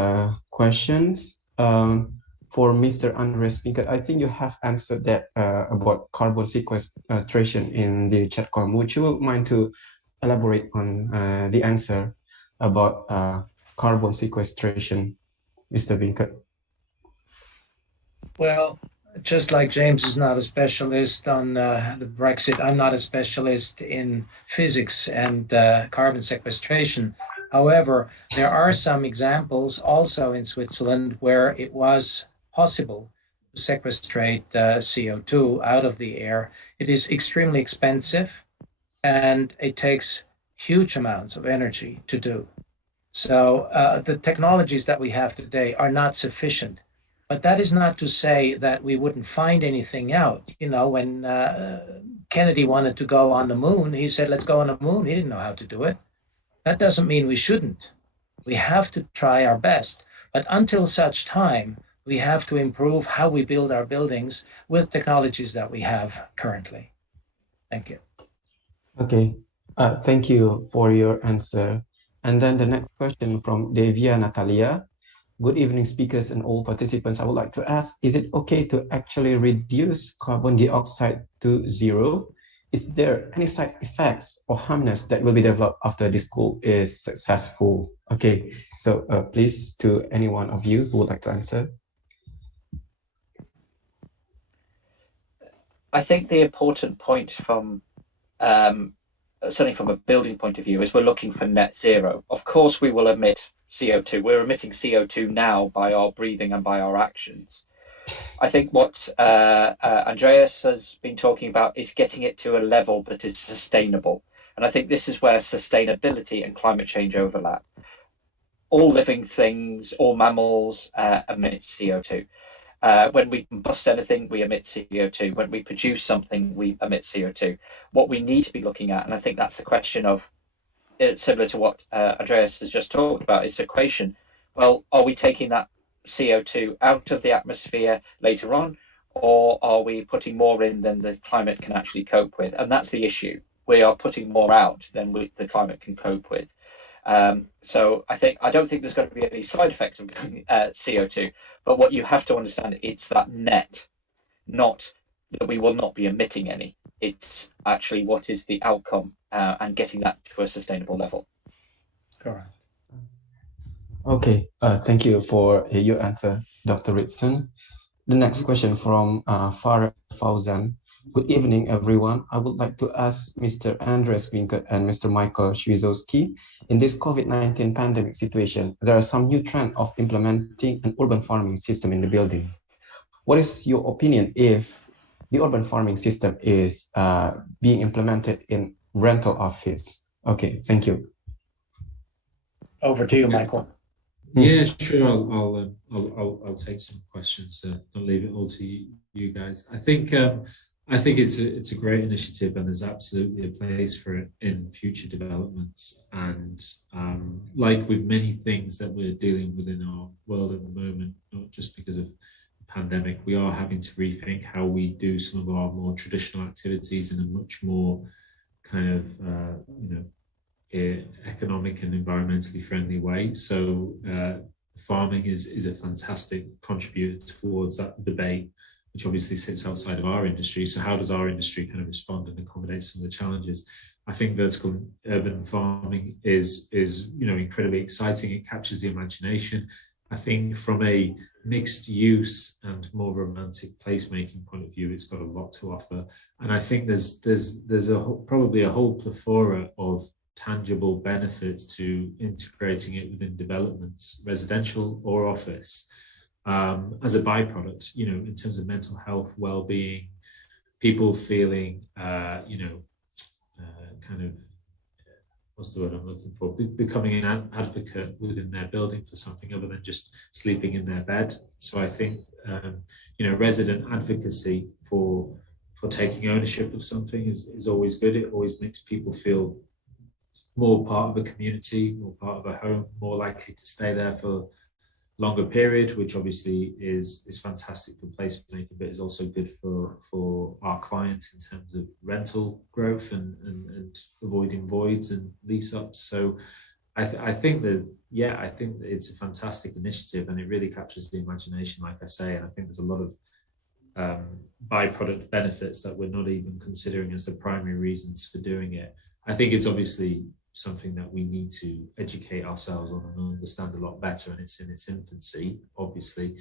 questions. For Mr. Andreas Speaker, I think you have answered that about carbon sequestration in the chat column. Would you mind to elaborate on the answer about carbon sequestration, Mr. Binker? Well, just like James is not a specialist on the Brexit, I'm not a specialist in physics and carbon sequestration. However, there are some examples also in Switzerland where it was possible to sequestrate CO2 out of the air. It is extremely expensive and it takes huge amounts of energy to do. So the technologies that we have today are not sufficient. But that is not to say that we wouldn't find anything out. You know, when Kennedy wanted to go on the moon, he said, let's go on the moon. He didn't know how to do it. That doesn't mean we shouldn't. We have to try our best. But until such time, we have to improve how we build our buildings with technologies that we have currently. Thank you. Okay, thank you for your answer. And then the next question from Devia Natalia. Good evening, speakers and all participants. I would like to ask, is it okay to actually reduce carbon dioxide to zero? Is there any side effects or harmness that will be developed after this goal is successful? Okay, so please, to any one of you who would like to answer. I think the important point from certainly from a building point of view is we're looking for net zero. Of course, we will emit CO2. We're emitting CO2 now by our breathing and by our actions. I think what Andreas has been talking about is getting it to a level that is sustainable. And I think this is where sustainability and climate change overlap. All living things, all mammals emit CO2. When we combust anything, we emit CO2. When we produce something, we emit CO2. What we need to be looking at, and I think that's the question of, similar to what Andreas has just talked about, is the equation. Well, are we taking that CO2 out of the atmosphere later on, or are we putting more in than the climate can actually cope with? And that's the issue. We are putting more out than the climate can cope with. So I don't think there's going to be any side effects of CO2, but what you have to understand, it's that net, not that we will not be emitting any. It's actually what is the outcome and getting that to a sustainable level. Correct. Okay, thank you for your answer, Dr. Rizzo. The next question from Farah Fauzan. Good evening, everyone. I would like to ask Mr. Andreas Winker and Mr. Michael Schwizowski. In this COVID-19 pandemic situation, there are some new trend of implementing an urban farming system in the building. What is your opinion if the urban farming system is being implemented in rental office? Okay, thank you. Over to you, Michael. Yeah, sure. I'll take some questions. I'll leave it all to you guys. I think it's a great initiative, and there's absolutely a place for it in future developments. And like with many things that we're dealing with in our world at the moment, not just because of the pandemic, we are having to rethink how we do some of our more traditional activities in a much more kind of economic and environmentally friendly way. So farming is a fantastic contributor towards that debate, which obviously sits outside of our industry. So how does our industry kind of respond and accommodate some of the challenges? I think vertical urban farming is incredibly exciting. It captures the imagination. I think from a mixed use and more romantic placemaking point of view, it's got a lot to offer. And I think there's probably a whole plethora of tangible benefits to integrating it within developments, residential or office, as a byproduct, in terms of mental health, well-being, people feeling, kind of, what's the word I'm looking for? Becoming an advocate within their building for something other than just sleeping in their bed. So I think, resident advocacy for taking ownership of something is always good. It always makes people feel more part of a community, more part of a home, more likely to stay there for longer period, which obviously is fantastic for placemaking, but is also good for our clients in terms of rental growth and avoiding voids and lease ups. So I think that it's a fantastic initiative, and it really captures the imagination, like I say, and I think there's a lot of byproduct benefits that we're not even considering as the primary reasons for doing it. I think it's obviously something that we need to educate ourselves on and understand a lot better, and it's in its infancy, obviously.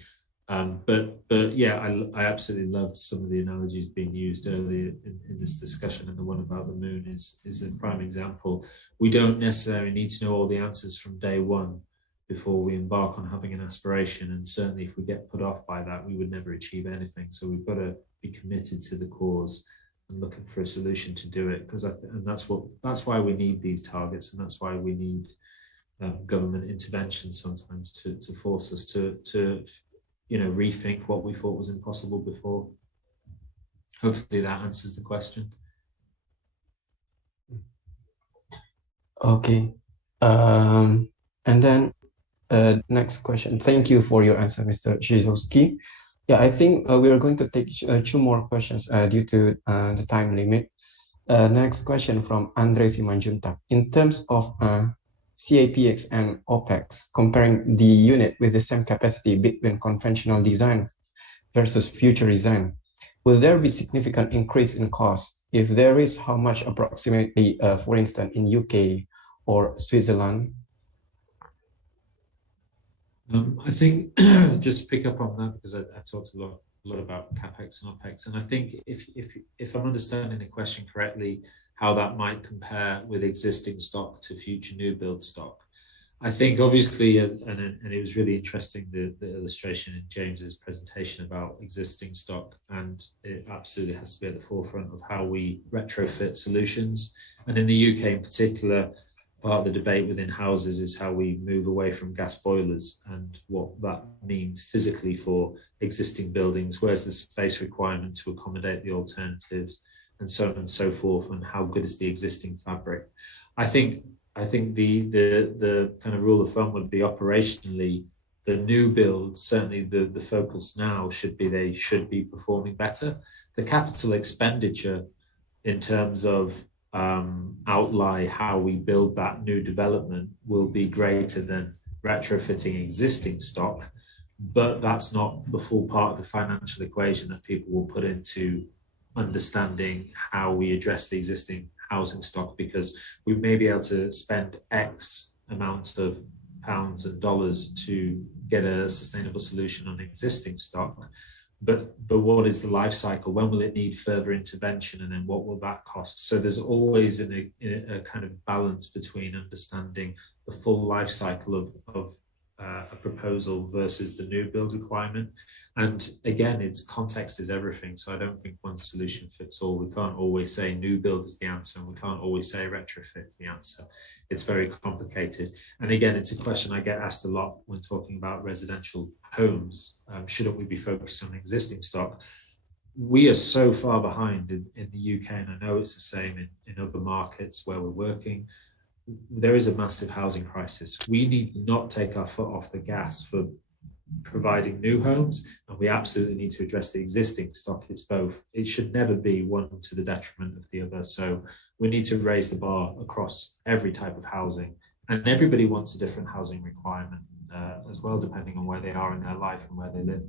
But yeah, I absolutely loved some of the analogies being used earlier in this discussion, and the one about the moon is a prime example. We don't necessarily need to know all the answers from day one before we embark on having an aspiration, and certainly if we get put off by that, we would never achieve anything. So we've got to be committed to the cause and looking for a solution to do it, and that's why we need these targets, and that's why we need government intervention sometimes to force us to rethink what we thought was impossible before. Hopefully that answers the question. Okay, and then next question. Thank you for your answer, Mr. Rizzo. Yeah, I think we are going to take two more questions due to the time limit. Next question from Andre Simanjuntak. In terms of CAPEX and OPEX, comparing the unit with the same capacity between conventional design versus future design, will there be significant increase in cost? If there is, how much approximately, for instance, in UK or Switzerland? I think just to pick up on that, because I talked a lot about CapEx and OPEX, and I think if I'm understanding the question correctly, how that might compare with existing stock to future new build stock. I think obviously, and it was really interesting, the illustration in James's presentation about existing stock, and it absolutely has to be at the forefront of how we retrofit solutions. And in the UK in particular, part of the debate within houses is how we move away from gas boilers and what that means physically for existing buildings. Where's the space requirement to accommodate the alternatives, and so on and so forth, and how good is the existing fabric? I think the kind of rule of thumb would be operationally, the new build, certainly the focus now should be they should be performing better. The capital expenditure in terms of outlay how we build that new development will be greater than retrofitting existing stock, but that's not the full part of the financial equation that people will put into understanding how we address the existing housing stock, because we may be able to spend X amount of pounds and dollars to get a sustainable solution on existing stock. But what is the life cycle? When will it need further intervention? And then what will that cost? So there's always a kind of balance between understanding the full life cycle of a proposal versus the new build requirement. And again, it's context is everything. So I don't think one solution fits all. We can't always say new build is the answer, and we can't always say retrofit is the answer. It's very complicated. And again, it's a question I get asked a lot when talking about residential homes. Shouldn't we be focused on existing stock? We are so far behind in the UK, and I know it's the same in other markets where we're working. There is a massive housing crisis. We need to not take our foot off the gas for providing new homes, and we absolutely need to address the existing stock. It's both. It should never be one to the detriment of the other. So we need to raise the bar across every type of housing, and everybody wants a different housing requirement as well, depending on where they are in their life and where they live.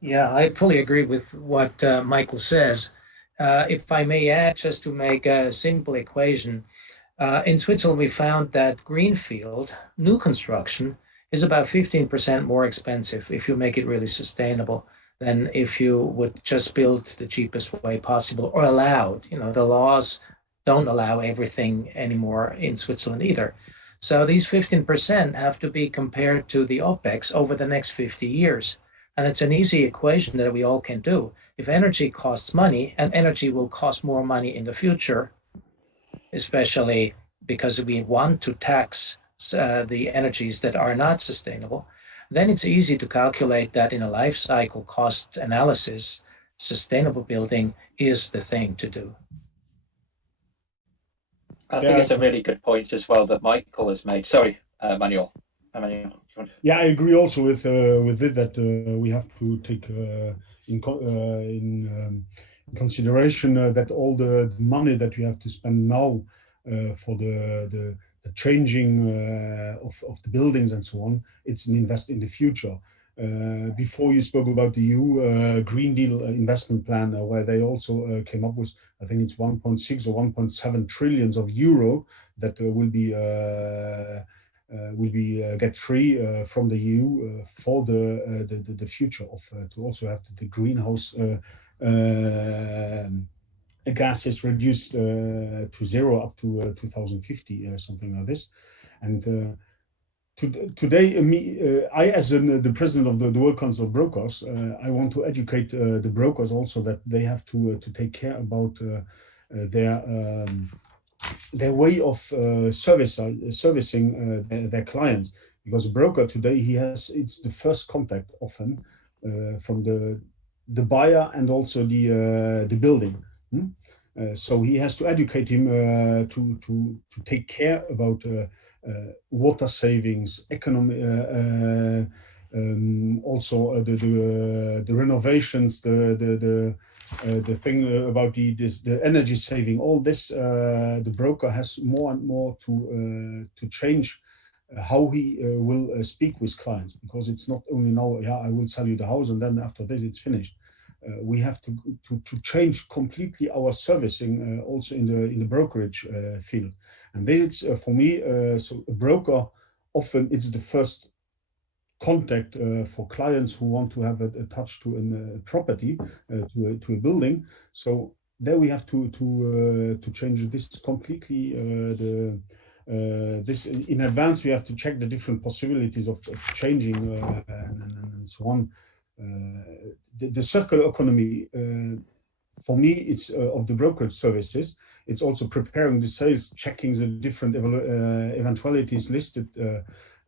Yeah, I fully agree with what Michael says. If I may add, just to make a simple equation, in Switzerland, we found that greenfield, new construction, is about 15% more expensive if you make it really sustainable than if you would just build the cheapest way possible or allowed. You know, the laws don't allow everything anymore in Switzerland either. So these 15% have to be compared to the OPEX over the next 50 years. And it's an easy equation that we all can do. If energy costs money, and energy will cost more money in the future, especially because we want to tax the energies that are not sustainable, then it's easy to calculate that in a life cycle cost analysis, sustainable building is the thing to do. I think it's a really good point as well that Michael has made. Sorry, Manuel. Yeah, I agree also with it that we have to take in consideration that all the money that we have to spend now for the changing of the buildings and so on, it's an invest in the future. Before you spoke about the EU Green Deal investment plan, where they also came up with, I think it's 1.6 or 1.7 trillions of euro that will be get free from the EU for the future of to also have the greenhouse gases reduced to zero up to 2050, something like this. And today, I, as the president of the World Council of Brokers, I want to educate the brokers also that they have to take care about their way of servicing their clients, because a broker today, it's the first contact often from the buyer and also the building. So he has to educate him to take care about water savings, economy, also the renovations, the thing about the energy saving. All this, the broker has more and more to change how he will speak with clients, because it's not only now, yeah, I will sell you the house and then after this it's finished. We have to change completely our servicing also in the brokerage field. And this, for me, so a broker, often it's the first contact for clients who want to have a touch to a property, to a building. So there we have to change this completely. This in advance, we have to check the different possibilities of changing and so on. The circular economy, for me, it's of the brokerage services. It's also preparing the sales, checking the different eventualities listed,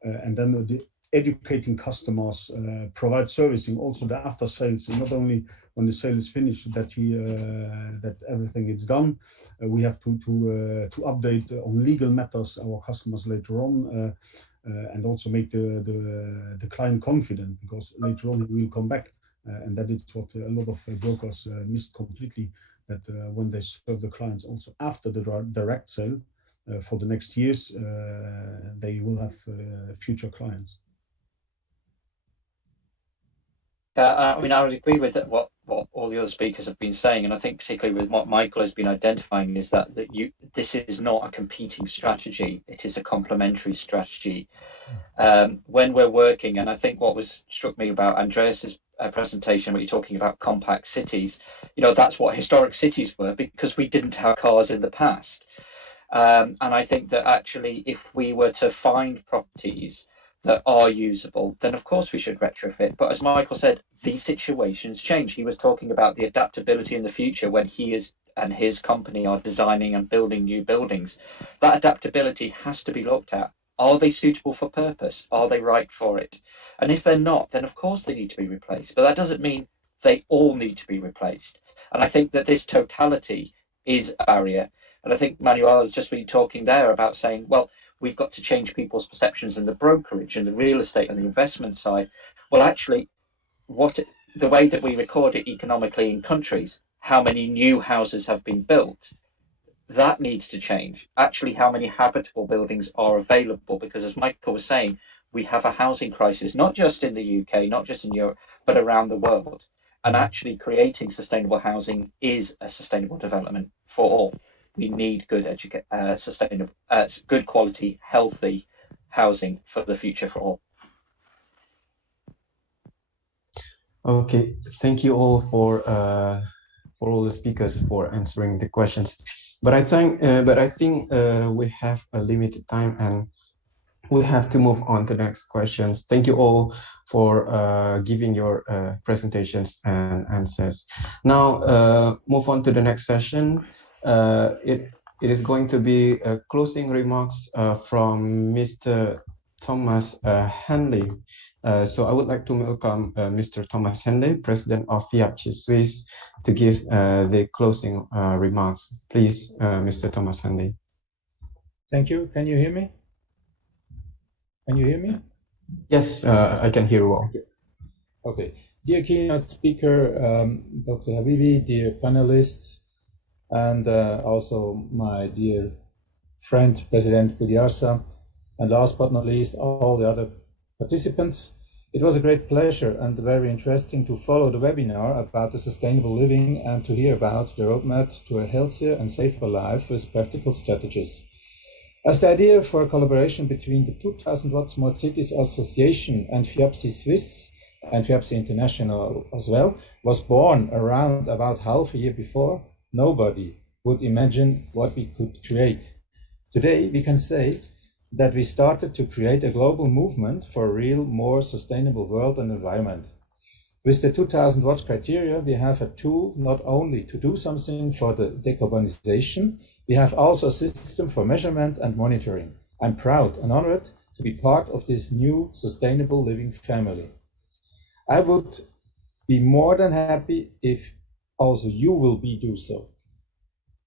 and then educating customers, provide servicing, also the after sales, and not only when the sale is finished that that everything is done. We have to update on legal matters our customers later on. And also make the client confident, because later on we will come back, and that is what a lot of brokers missed completely, that when they serve the clients also after the direct sale for the next years, they will have future clients. I mean, I would agree with what all the other speakers have been saying, and I think particularly with what Michael has been identifying is that this is not a competing strategy; it is a complementary strategy. When we're working, and I think what struck me about Andreas's presentation, when you're talking about compact cities, you know, that's what historic cities were, because we didn't have cars in the past. And I think that actually, if we were to find properties that are usable, then of course we should retrofit. But as Michael said, these situations change. He was talking about the adaptability in the future when he is and his company are designing and building new buildings. That adaptability has to be looked at. Are they suitable for purpose? Are they right for it? And if they're not, then of course they need to be replaced. But that doesn't mean they all need to be replaced. And I think that this totality is a barrier. And I think Manuel has just been talking there about saying, well, we've got to change people's perceptions in the brokerage and the real estate and the investment side. Well, actually, the way that we record it economically in countries, how many new houses have been built, that needs to change. Actually, how many habitable buildings are available? Because as Michael was saying, we have a housing crisis, not just in the UK, not just in Europe, but around the world. And actually creating sustainable housing is a sustainable development for all. We need good sustainable, good quality, healthy housing for the future for all. Okay, thank you all for all the speakers for answering the questions. But I think we have a limited time and we have to move on to the next questions. Thank you all for giving your presentations and answers. Now, move on to the next session. It is going to be closing remarks from Mr. Thomas Henley. So I would like to welcome Mr. Thomas Henley, President of FIABCI-Suisse, to give the closing remarks. Please, Mr. Thomas Henley. Thank you. Can you hear me? Can you hear me? Yes, I can hear you well. Okay. Dear keynote speaker, Dr. Habibie, dear panelists, and also my dear friend, President Budiarsa, and last but not least, all the other participants. It was a great pleasure and very interesting to follow the webinar about the sustainable living and to hear about the roadmap to a healthier and safer life with practical strategies. As the idea for a collaboration between the 2000 Watt Smart Cities Association and FIABCI-Suisse and FIABCI-International as well was born around about half a year before, nobody would imagine what we could create. Today, we can say that we started to create a global movement for a real, more sustainable world and environment. With the 2000 watt criteria, we have a tool not only to do something for the decarbonization, we have also a system for measurement and monitoring. I'm proud and honored to be part of this new sustainable living family. I would be more than happy if also you will do so.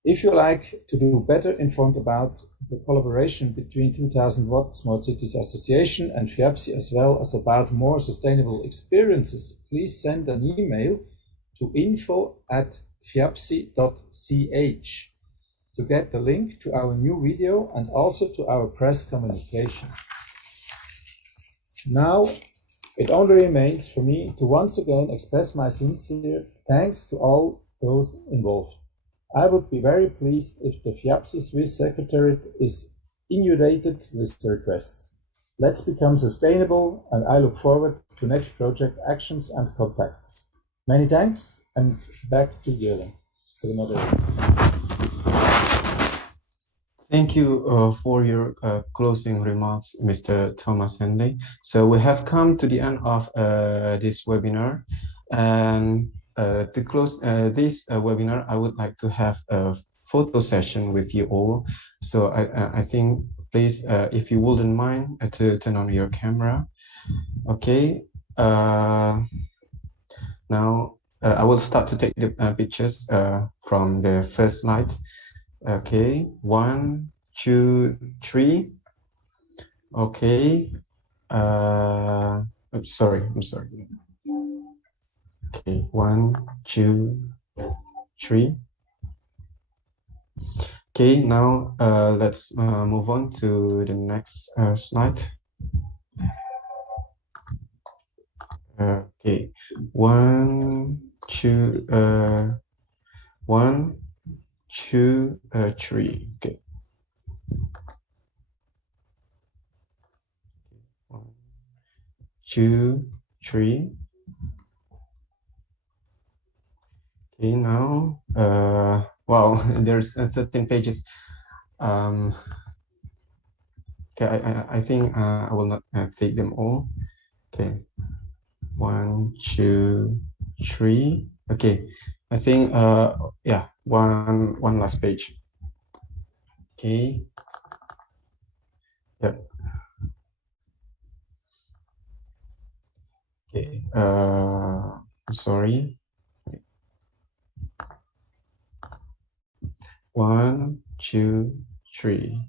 If you like to do better informed about the collaboration between 2000 Watt Smart Cities Association and FIABCI, as well as about more sustainable experiences, please send an email to info@fiabci.ch to get the link to our new video and also to our press communication. Now, it only remains for me to once again express my sincere thanks to all those involved. I would be very pleased if the FIABCI-Swiss Secretariat is inundated with the requests. Let's become sustainable, and I look forward to next project actions and contacts. Many thanks, and back to Ilham for another. Thank you for your closing remarks, Mr. Thomas Henley. So we have come to the end of this webinar, and to close this webinar, I would like to have a photo session with you all. So I think, please, if you wouldn't mind, to turn on your camera. Okay. Now I will start to take the pictures from the first slide. Okay, 1, 2, 3. Okay. I'm sorry. Okay, 1, 2, 3. Okay, now let's move on to the next slide. Okay, 1, 2, 1, 2, 3. Okay. 1, 2, 3. Okay, now, wow, there's 13 pages. Okay, I think I will not take them all. Okay, 1, 2, 3. Okay, I think yeah, one last page. Okay. Yep. Okay. I'm sorry. 1, 2, 3.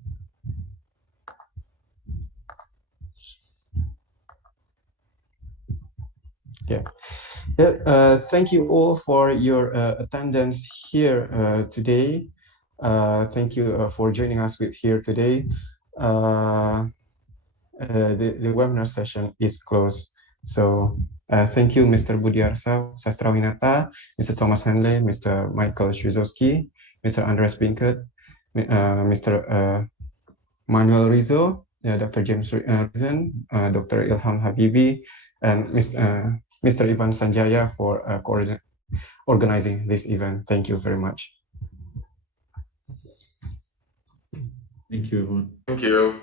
Yeah. Yeah. Thank you all for your attendance here today. Thank you for joining us here today. The webinar session is closed. So thank you, Mr. Budiarsa Sastrawinata, Mr. Thomas Henley, Mr. Michael Szwizowski, Mr. Andreas Binkert, Mr. Manuel Rizzo, Dr. James Rizzo, Dr. Ilham Habibie, and Mr. Ivan Sanjaya for organizing this event. Thank you very much. Thank you, everyone. Thank you.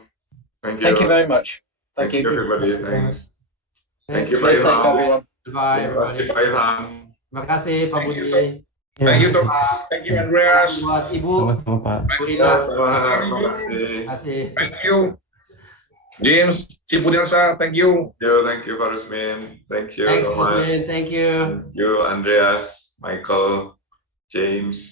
Thank you. Thank you very much. Thank you, everybody. Thanks. Thank you, Stay safe, Ilham. everyone. Bye, Terima kasih, Pak Ilham. Terima kasih, Pak Thank you, Budi. Thank you, Thomas. Thank you, Andreas. Buat Ibu. Sama-sama, Pak. Rina. Terima kasih. Terima kasih. Thank you, James, Ciputra. Thank you. Thank you, Pak Rusmin. Thank you, Thanks, Thomas. Rusmin. Thank you. Thank you, Andreas, Michael, James.